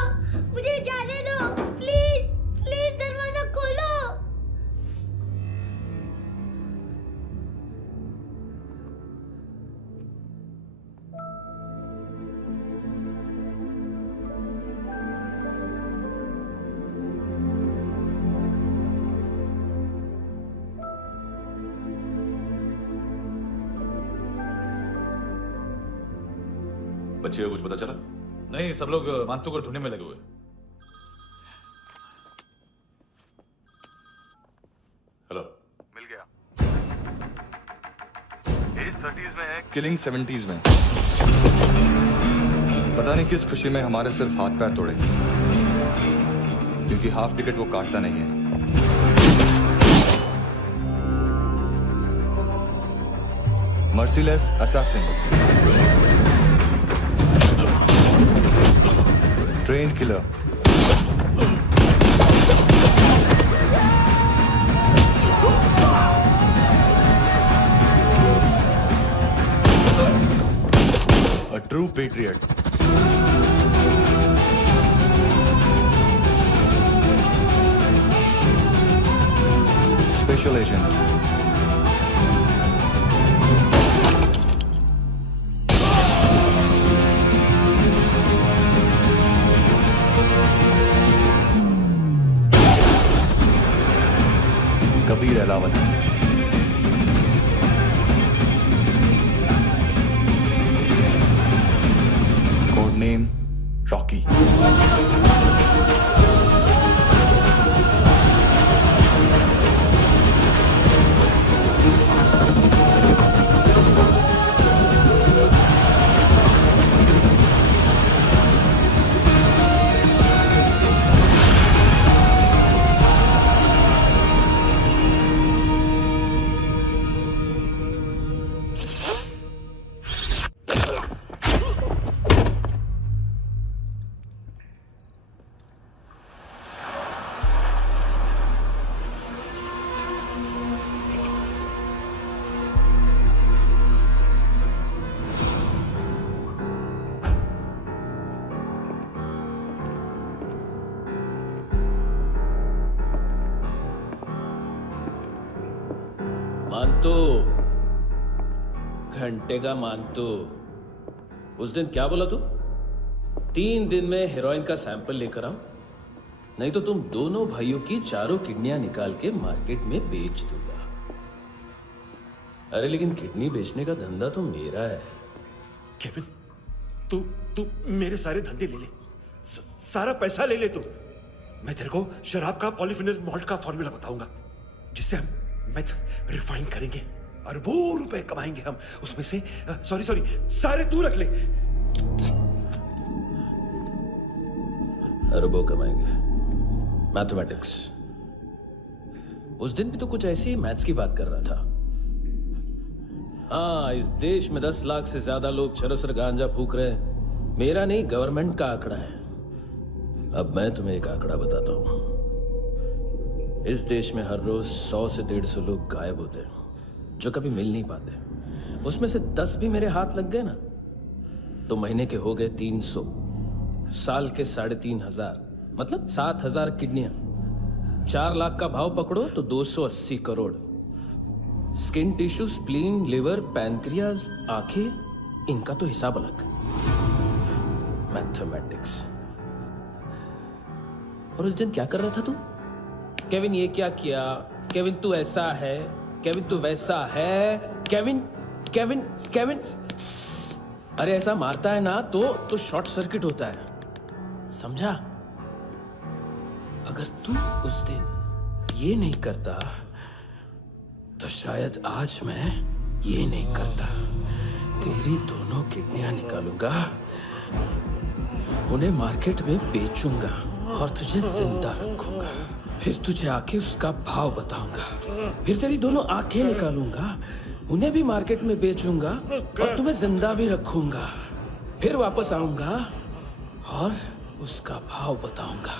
मुझे जाने दो, प्लीज प्लीज दरवाजा खोलो। बच्चे को कुछ पता चला? नहीं, सब लोग मांतू को ढूंढने में लगे हुए। हेलो, मिल गया। एज 30s में है, किलिंग 70s में। पता नहीं किस खुशी में हमारे सिर्फ हाथ पैर तोड़े, क्योंकि हाफ टिकट वो काटता नहीं है। Merciless assassin, trained killer, a true patriot. Special agent. Kabir Alawat. Code name Rocky. मानतो, घंटे का मानतो, उस दिन क्या बोला तू? 3 दिन में हेरोइन का सैंपल लेकर आओ, नहीं तो तुम दोनों भाइयों की चारों किडनियां निकाल के मार्केट में बेच दूंगा। अरे लेकिन किडनी बेचने का धंधा तो मेरा है। केविन, तू मेरे सारे धंधे ले ले, सारा पैसा ले ले तू। मैं तेरे को शराब का पॉलीफिनल मॉल्ट का फॉर्मूला बताऊंगा, जिससे हम मेथ रिफाइन करेंगे, अरबों रुपए कमाएंगे हम उसमें से। सॉरी सारे तू रख ले। अरबों कमाएंगे, मैथमेटिक्स। उस दिन भी तो कुछ ऐसी ही मैथ्स की बात कर रहा था। हाँ, इस देश में 10 लाख से ज्यादा लोग चरस और गांजा फूक रहे हैं। मेरा नहीं, गवर्नमेंट का आंकड़ा है। अब मैं तुम्हें एक आंकड़ा बताता हूं। इस देश में हर रोज 100 से 150 लोग गायब होते हैं, जो कभी मिल नहीं पाते। उसमें से 10 भी मेरे हाथ लग गए ना, तो महीने के हो गए 300, साल के 3,500, मतलब 7,000 किडनियां। 4 लाख का भाव पकड़ो तो 280 crore. Skin tissue, spleen, liver, pancreas, आंखें, इनका तो हिसाब अलग। मैथमेटिक्स। और उस दिन क्या कर रहा था तू? केविन ये क्या किया, केविन तू ऐसा है, केविन तू वैसा है, केविन केविन केविन। अरे ऐसा मारता है ना तो शॉर्ट सर्किट होता है, समझा? अगर तू उस दिन ये नहीं करता तो शायद आज मैं ये नहीं करता। तेरी दोनों किडनियां निकालूंगा, उन्हें मार्केट में बेचूंगा और तुझे जिंदा रखूंगा। फिर तुझे आके उसका भाव बताऊंगा। फिर तेरी दोनों आंखें निकालूंगा, उन्हें भी मार्केट में बेचूंगा और तुम्हें जिंदा भी रखूंगा। फिर वापस आऊंगा और उसका भाव बताऊंगा।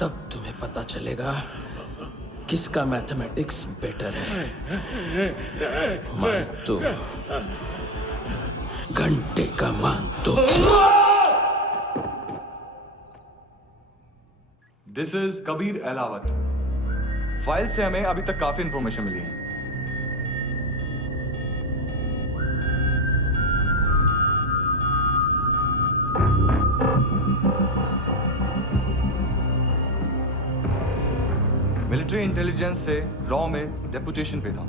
तब तुम्हें पता चलेगा किसका मैथमेटिक्स बेटर है। मानतो, घंटे का मानतो। This is Kabir Ahlawat. File से हमें अभी तक काफी इंफॉर्मेशन मिली है। मिलिट्री इंटेलिजेंस से रॉ में डेपुटेशन पे था।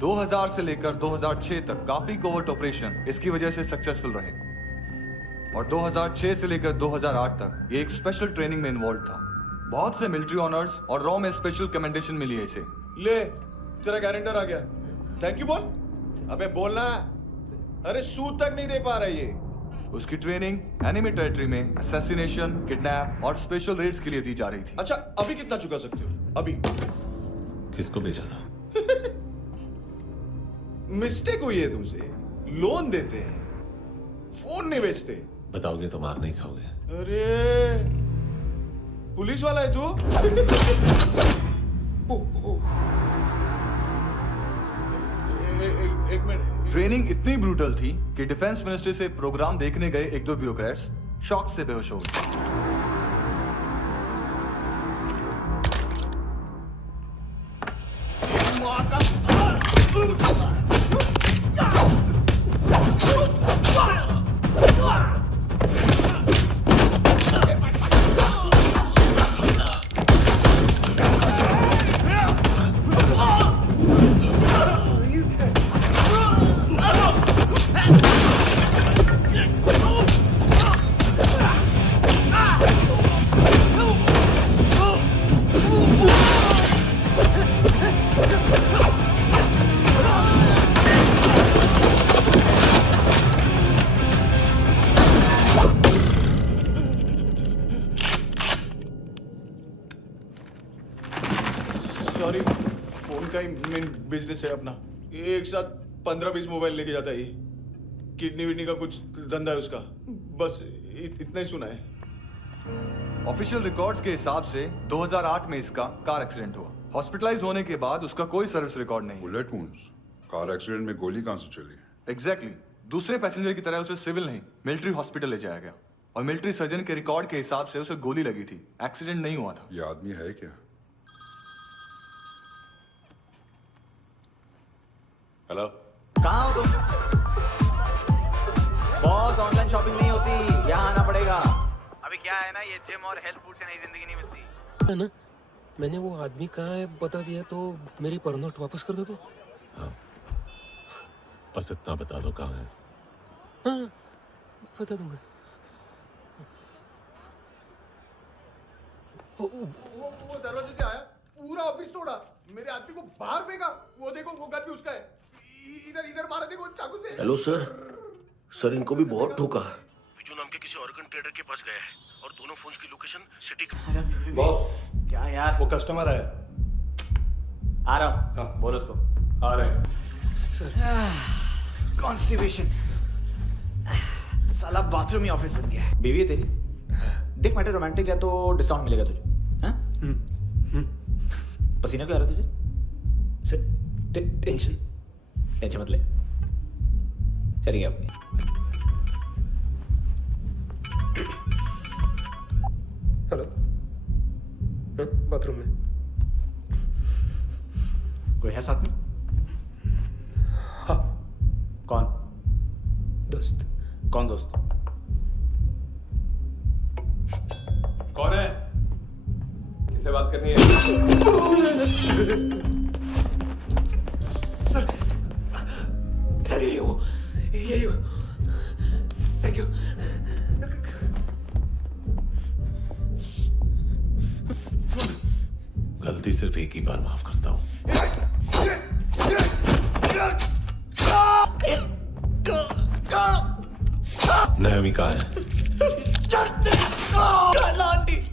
2000 से लेकर 2006 तक काफी कोवर्ट ऑपरेशन इसकी वजह से सक्सेसफुल रहे, और 2006 से लेकर 2008 तक ये एक स्पेशल ट्रेनिंग में इन्वॉल्व था। बहुत से मिलिट्री ऑनर्स और रॉ में स्पेशल कमेंडेशन मिली है इसे। ले, तेरा गारंटर आ गया। थैंक यू बोल। अबे बोलना। अरे सूद तक नहीं दे पा रहा ये। उसकी ट्रेनिंग एनिमी टेरिटरी में असैसिनेशन, किडनैप और स्पेशल रेड्स के लिए दी जा रही थी। अच्छा अभी कितना चुका सकते हो? अभी किसको भेजा था? मिस्टेक हुई है तुमसे। लोन देते हैं, फोन नहीं बेचते। बताओगे तो मार नहीं खाओगे। अरे पुलिस वाला है तू? एक मिनट। ट्रेनिंग इतनी ब्रूटल थी कि डिफेंस मिनिस्ट्री से प्रोग्राम देखने गए एक दो ब्यूरोक्रेट्स शॉक से बेहोश हो गए। सॉरी, फोन का ही मेन बिजनेस है अपना। एक साथ 15-20 मोबाइल लेके जाता है ये। किडनी विडनी का कुछ धंधा है उसका। बस इतना ही सुना है। ऑफिशियल रिकॉर्ड्स के हिसाब से 2008 में इसका कार एक्सीडेंट हुआ। हॉस्पिटलाइज होने के बाद उसका कोई सर्विस रिकॉर्ड नहीं। बुलेट वुंड्स, कार एक्सीडेंट में गोली कहां से चली? एग्जैक्टली। दूसरे पैसेंजर की तरह उसे सिविल नहीं मिलिट्री हॉस्पिटल ले जाया गया और मिलिट्री सर्जन के रिकॉर्ड के हिसाब से उसे गोली लगी थी। एक्सीडेंट नहीं हुआ था। ये आदमी है क्या? हेलो, कहाँ हो तुम? बॉस, ऑनलाइन शॉपिंग नहीं होती, यहाँ आना पड़ेगा। अभी क्या है ना, ये जिम और हेल्थ फूड से नई जिंदगी नहीं मिलती है ना। मैंने वो आदमी कहाँ है बता दिया तो मेरी पर नोट वापस कर दोगे? हाँ, बस इतना बता दो कहाँ है। हाँ, बता दूंगा। वो दरवाजे से आया, पूरा ऑफिस तोड़ा, मेरे आदमी को बाहर फेंका। वो देखो, वो गन भी उसका है। इधर इधर मारा, देखो चाकू से। हेलो सर, इनको भी बहुत ठोका। विजू नाम के किसी ऑर्गन ट्रेडर के पास गया है और दोनों फोन्स की लोकेशन सिटी। बॉस, क्या यार? वो कस्टमर आया। आ रहा हूँ। हाँ, बोलो उसको। आ रहे हैं। कॉन्स्टिपेशन। साला बाथरूम ही ऑफिस बन गया है। बीवी है तेरी? देख मैटर रोमांटिक है तो डिस्काउंट मिलेगा तुझे। हाँ? पसीना क्यों आ रहा तुझे? सर टेंशन मत ले, चलिए अपनी। हेलो, बाथरूम में कोई है साथ में? हाँ। कौन? दोस्त। कौन दोस्त? कौन है? किससे बात करनी है? सर यही हो। Thank you. गलती सिर्फ एक ही बार माफ करता हूँ। नायोमी कहाँ है?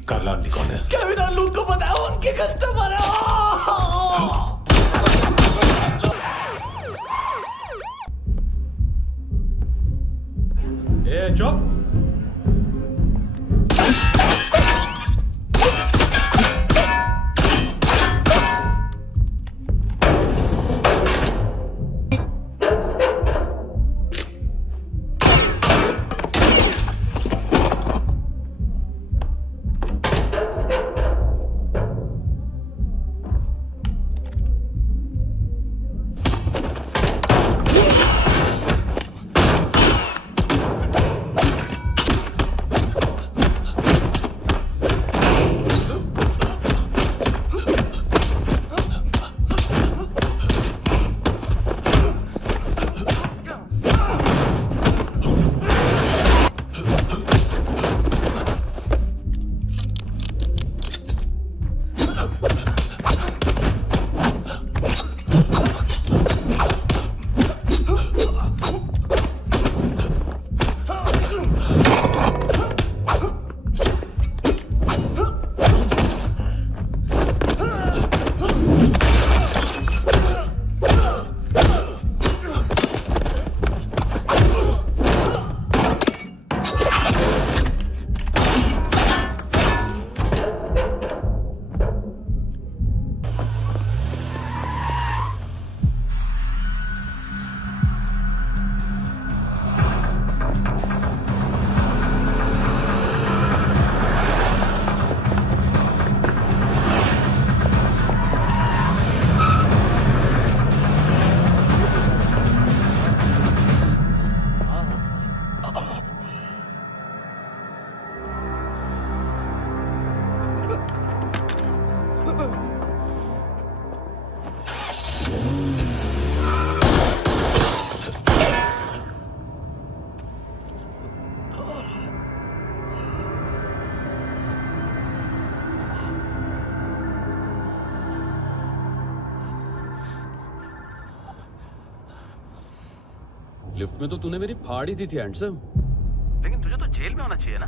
कार्ला आंटी कौन है? केविन और लूक को पता है, उनके कस्टमर है। ए चुप। लिफ्ट में तो तूने मेरी फाड़ ही दी थी हैंडसम। लेकिन तुझे तो जेल में होना चाहिए ना।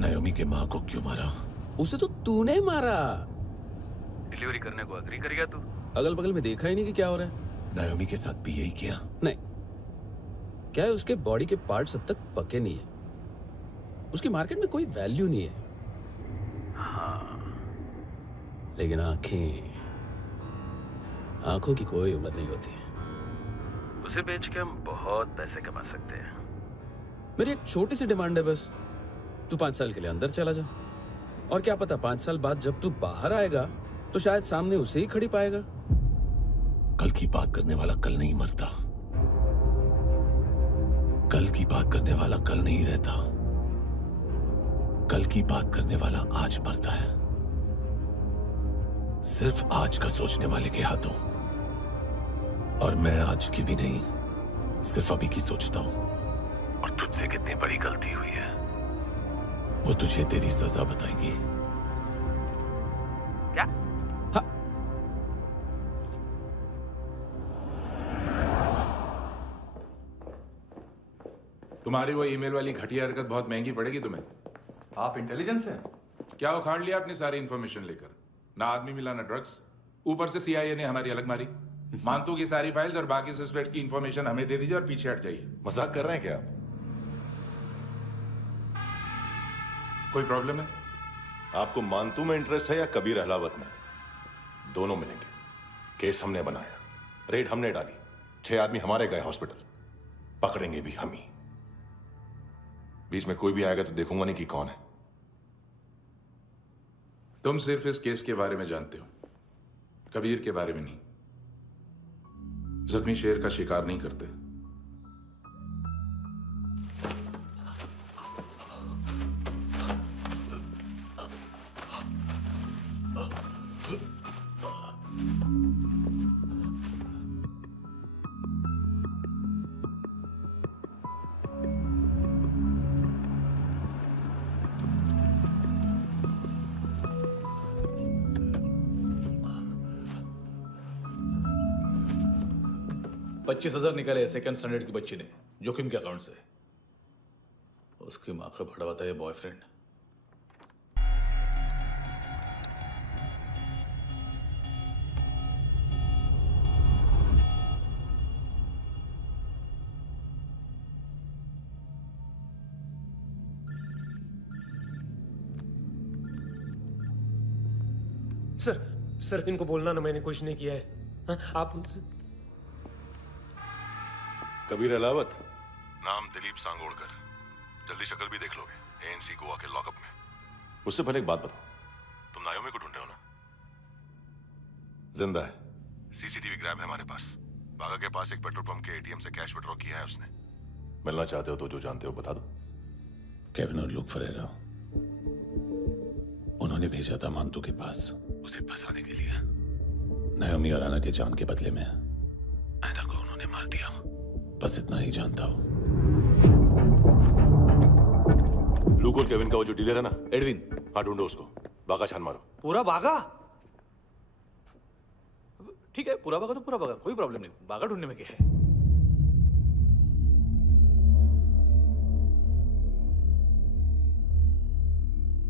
नायोमी के माँ को क्यों मारा? उसे तो तूने मारा। डिलीवरी करने को अग्री कर गया तू। अगल बगल में देखा ही नहीं कि क्या हो रहा है। नायोमी के साथ भी यही किया? नहीं, क्या है उसके बॉडी के पार्ट्स अब तक पके नहीं है, उसकी मार्केट में कोई वैल्यू नहीं है। हाँ। लेकिन आंखों की कोई उम्र नहीं होती। उसे बेच के हम बहुत पैसे कमा सकते हैं। मेरी एक छोटी सी डिमांड है बस, तू 5 साल के लिए अंदर चला जा, और क्या पता 5 साल बाद जब तू बाहर आएगा तो शायद सामने उसे ही खड़ी पाएगा। कल की बात करने वाला कल नहीं मरता, कल की बात करने वाला कल नहीं रहता, कल की बात करने वाला आज मरता है। सिर्फ आज का सोचने वाले के हाथों। और मैं आज की भी नहीं, सिर्फ अभी की सोचता हूं। और तुझसे कितनी बड़ी गलती हुई है वो तुझे तेरी सजा बताएगी। क्या? हाँ। तुम्हारी वो ईमेल वाली घटिया हरकत बहुत महंगी पड़ेगी तुम्हें। आप इंटेलिजेंस हैं? क्या उखाड़ लिया अपनी सारी इंफॉर्मेशन लेकर? ना आदमी मिला ना ड्रग्स, ऊपर से CIA ने हमारी अलग मारी। मानतू की सारी फाइल्स और बाकी सस्पेक्ट की इंफॉर्मेशन हमें दे दीजिए और पीछे हट जाइए। मजाक कर रहे हैं क्या आप? कोई प्रॉब्लम है? आपको मानतू में इंटरेस्ट है या कबीर अहलावत में? दोनों मिलेंगे। केस हमने बनाया, रेड हमने डाली, 6 आदमी हमारे गए हॉस्पिटल, पकड़ेंगे भी हम ही। बीच में कोई भी आएगा तो देखूंगा नहीं कि कौन है। तुम सिर्फ इस केस के बारे में जानते हो, कबीर के बारे में नहीं। जख्मी शेर का शिकार नहीं करते। $25,000 निकाले सेकंड स्टैंडर्ड की बच्ची ने जोखिम के अकाउंट से। उसकी माँ का भड़वाता है बॉयफ्रेंड। सर इनको बोलना ना मैंने कुछ नहीं किया है। हाँ, आप उनसे। कबीर अहलावत, नाम दिलीप सांगोड़कर। जल्दी शक्ल भी देख लोगे ANC गोवा के लॉकअप में। मुझसे पहले एक बात बताओ, तुम नायोमी को ढूंढ रहे हो ना? जिंदा है, CCTV ग्रैब है हमारे पास। बागा के पास एक पेट्रोल पंप के ATM से कैश विड्रॉ किया है उसने। मिलना चाहते हो तो जो जानते हो बता दो। केविन और लुक फरेरा, उन्होंने भेजा था मानतू के पास उसे फंसाने के लिए। नायोमी और आना के जान के बदले में ऐना को उन्होंने मार दिया। बस इतना ही जानता हूं। लुक और केविन का वो जो डीलर है ना, एडविन, हाँ ढूंढो उसको। बागा छान मारो। पूरा बागा? ठीक है, पूरा बागा तो पूरा बागा, कोई प्रॉब्लम नहीं। बागा ढूंढने में क्या है?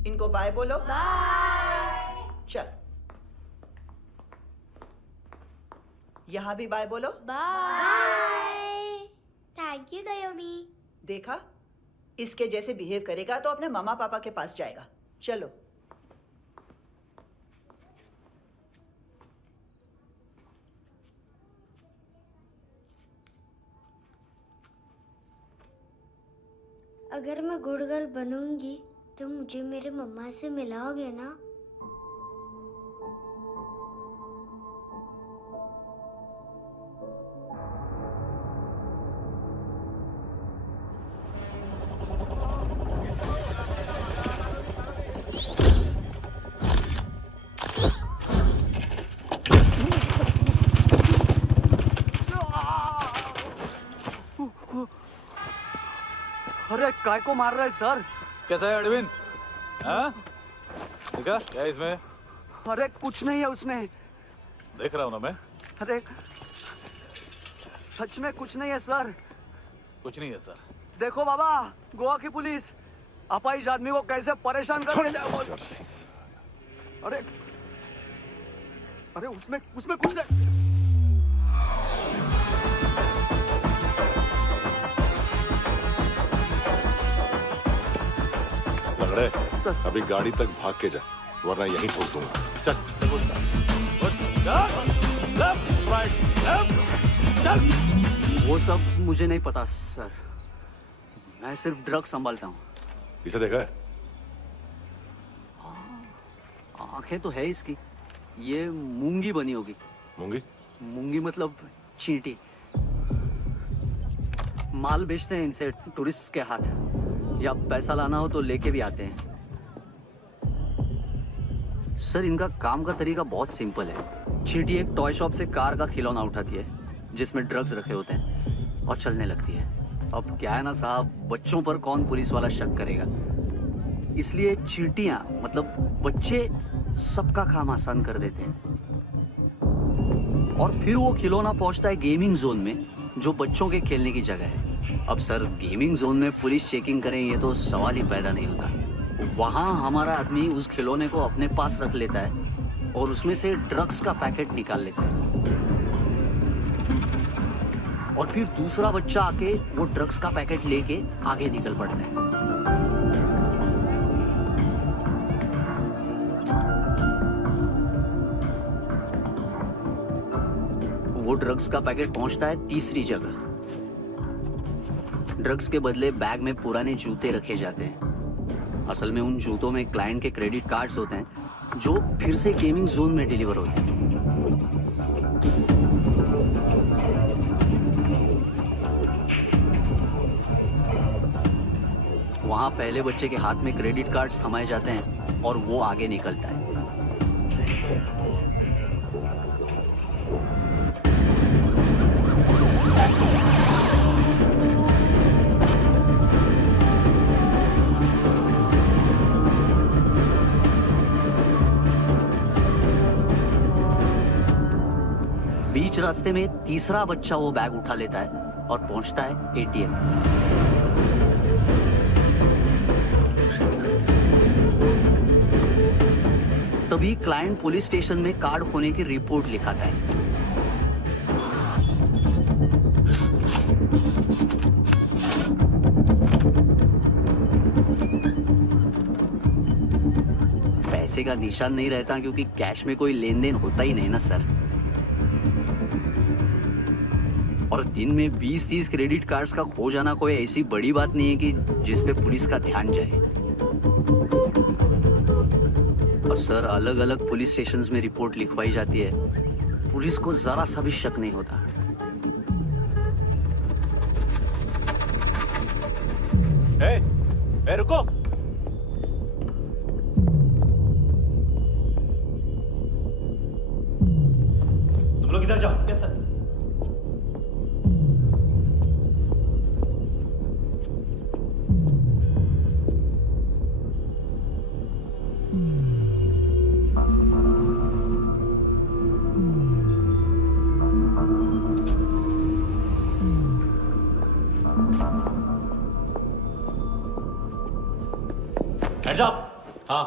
इनको बाय बोलो। बाय। चल, यहां भी बाय बोलो। बाय। Thank you नायोमी। देखा, इसके जैसे बिहेव करेगा तो अपने मामा पापा के पास जाएगा। चलो। अगर मैं गुड गर्ल बनूंगी तो मुझे मेरे मम्मा से मिलाओगे ना? अरे काय को मार रहा है सर? कैसा है एडविन? हाँ? देखा क्या है इसमें? अरे कुछ नहीं है उसमें। देख रहा हूं ना मैं। अरे सच में कुछ नहीं है सर। कुछ नहीं है सर। देखो बाबा, गोवा की पुलिस अपाइज आदमी को कैसे परेशान कर रही है। अरे अरे उसमें उसमें कुछ नहीं। लंगड़े, अभी गाड़ी तक भाग के जा, वरना यहीं ठोक दूंगा। चल। वो सब मुझे नहीं पता सर, मैं सिर्फ ड्रग संभालता हूँ। इसे देखा है? आंखें तो है इसकी, ये मूंगी बनी होगी। मूंगी? मूंगी मतलब चींटी। माल बेचते हैं इनसे टूरिस्ट के हाथ, या पैसा लाना हो तो लेके भी आते हैं। सर इनका काम का तरीका बहुत सिंपल है। चींटी एक टॉय शॉप से कार का खिलौना उठाती है जिसमें ड्रग्स रखे होते हैं और चलने लगती है। अब क्या है ना साहब, बच्चों पर कौन पुलिस वाला शक करेगा, इसलिए चींटियां मतलब बच्चे सबका काम आसान कर देते हैं। और फिर वो खिलौना पहुंचता है गेमिंग जोन में, जो बच्चों के खेलने की जगह है। अब सर गेमिंग जोन में पुलिस चेकिंग करें ये तो सवाल ही पैदा नहीं होता। वहां हमारा आदमी उस खिलौने को अपने पास रख लेता है और उसमें से ड्रग्स का पैकेट निकाल लेता है, और फिर दूसरा बच्चा आके वो ड्रग्स का पैकेट लेके आगे निकल पड़ता है। वो ड्रग्स का पैकेट पहुंचता है तीसरी जगह। ड्रग्स के बदले बैग में पुराने जूते रखे जाते हैं। असल में उन जूतों में क्लाइंट के क्रेडिट कार्ड्स होते हैं जो फिर से गेमिंग जोन में डिलीवर होते हैं। वहां पहले बच्चे के हाथ में क्रेडिट कार्ड्स थमाए जाते हैं और वो आगे निकलता है। बीच रास्ते में तीसरा बच्चा वो बैग उठा लेता है और पहुंचता है एटीएम। तभी क्लाइंट पुलिस स्टेशन में कार्ड खोने की रिपोर्ट लिखाता है। पैसे का निशान नहीं रहता क्योंकि कैश में कोई लेन देन होता ही नहीं ना सर। और दिन में 20-30 क्रेडिट कार्ड्स का खो जाना कोई ऐसी बड़ी बात नहीं है कि जिस पे पुलिस का ध्यान जाए। और सर अलग अलग पुलिस स्टेशंस में रिपोर्ट लिखवाई जाती है, पुलिस को जरा सा भी शक नहीं होता। ए, रुको। तुम लोग इधर जाओ। Yes sir. Hands up! हाँ।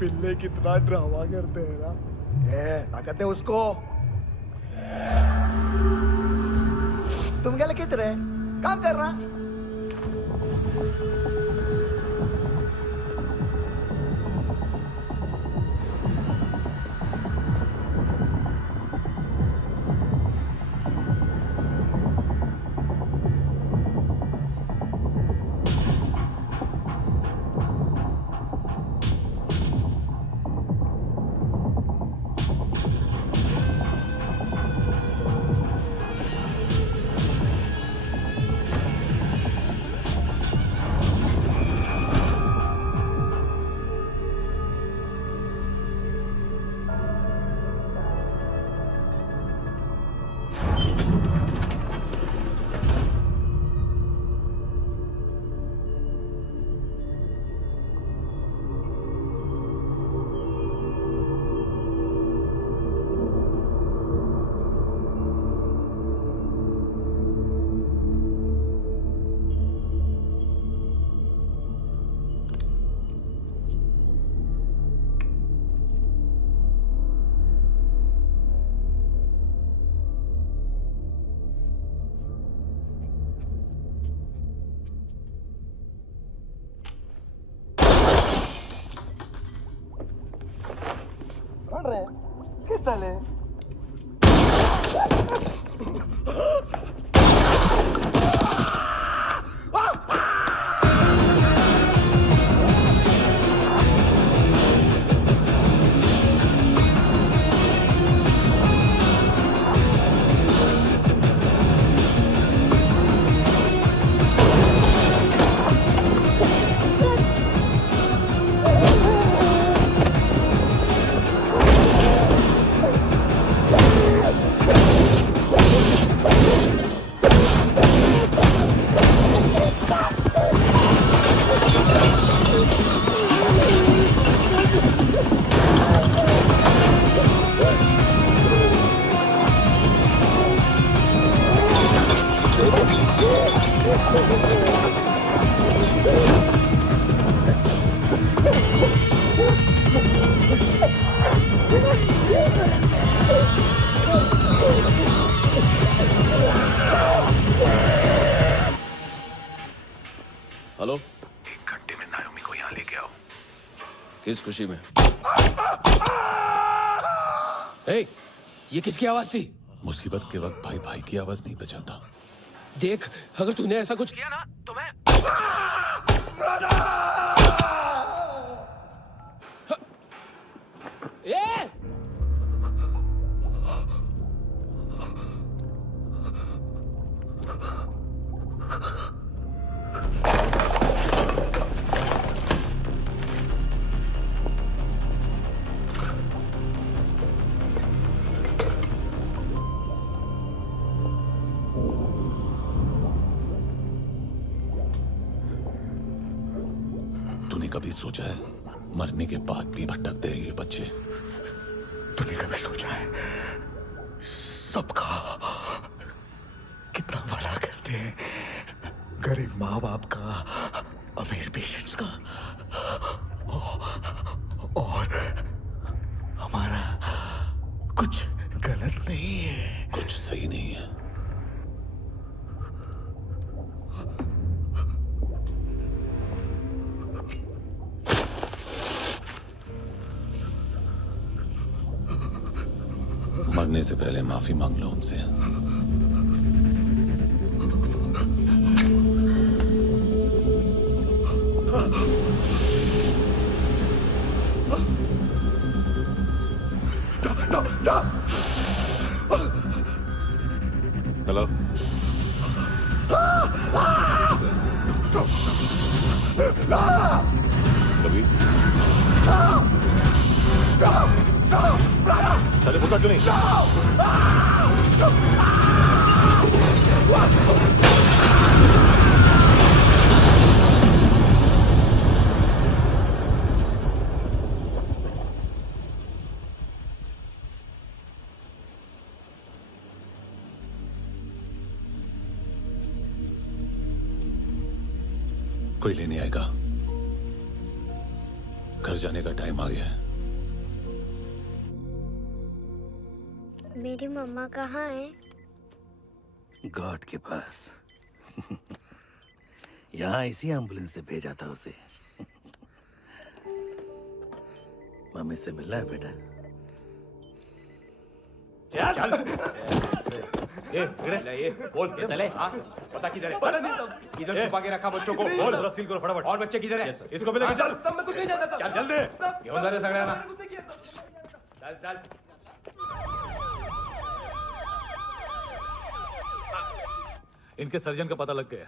पिल्ले कितना ड्रामा करते हैं ना। ताकत है उसको। तुम क्या लिखित रहे? काम कर रहा। ¿Qué tal? हेलो, 1 घंटे में नायोमी को यहाँ लेके आओ। किस खुशी में? हे, ये किसकी आवाज थी? मुसीबत के वक्त भाई भाई की आवाज नहीं बचाता। देख, अगर तूने ऐसा कुछ किया ना तो मैं ए! तूने कभी सोचा है मरने के बाद भी भटकते हैं ये बच्चे? तूने कभी सोचा है सबका कितना भला करते हैं? गरीब माँ बाप का, अमीर पेशेंट्स का, और हमारा कुछ गलत नहीं है। कुछ सही नहीं है। मरने से पहले माफी मांग लो उनसे। हेलो, कभी चले पूछा क्यों नहीं? कोई लेने आएगा? घर जाने का टाइम आ गया है। मेरी मम्मा कहाँ है? गॉड के पास। यहाँ इसी एम्बुलेंस से भेजा था उसे। मम्मी से मिलना है बेटा। चल ये बोल चले। हाँ पता किधर है? पता नहीं सब इधर छुपा के रखा बच्चों को। बोल पूरा सील करो फटाफट। और बच्चे किधर है? इसको भी लेके चल। सब में कुछ नहीं जानता। चल जल्दी घेऊन जा रे सगळ्यांना। चल चल। इनके सर्जन का पता लग गया।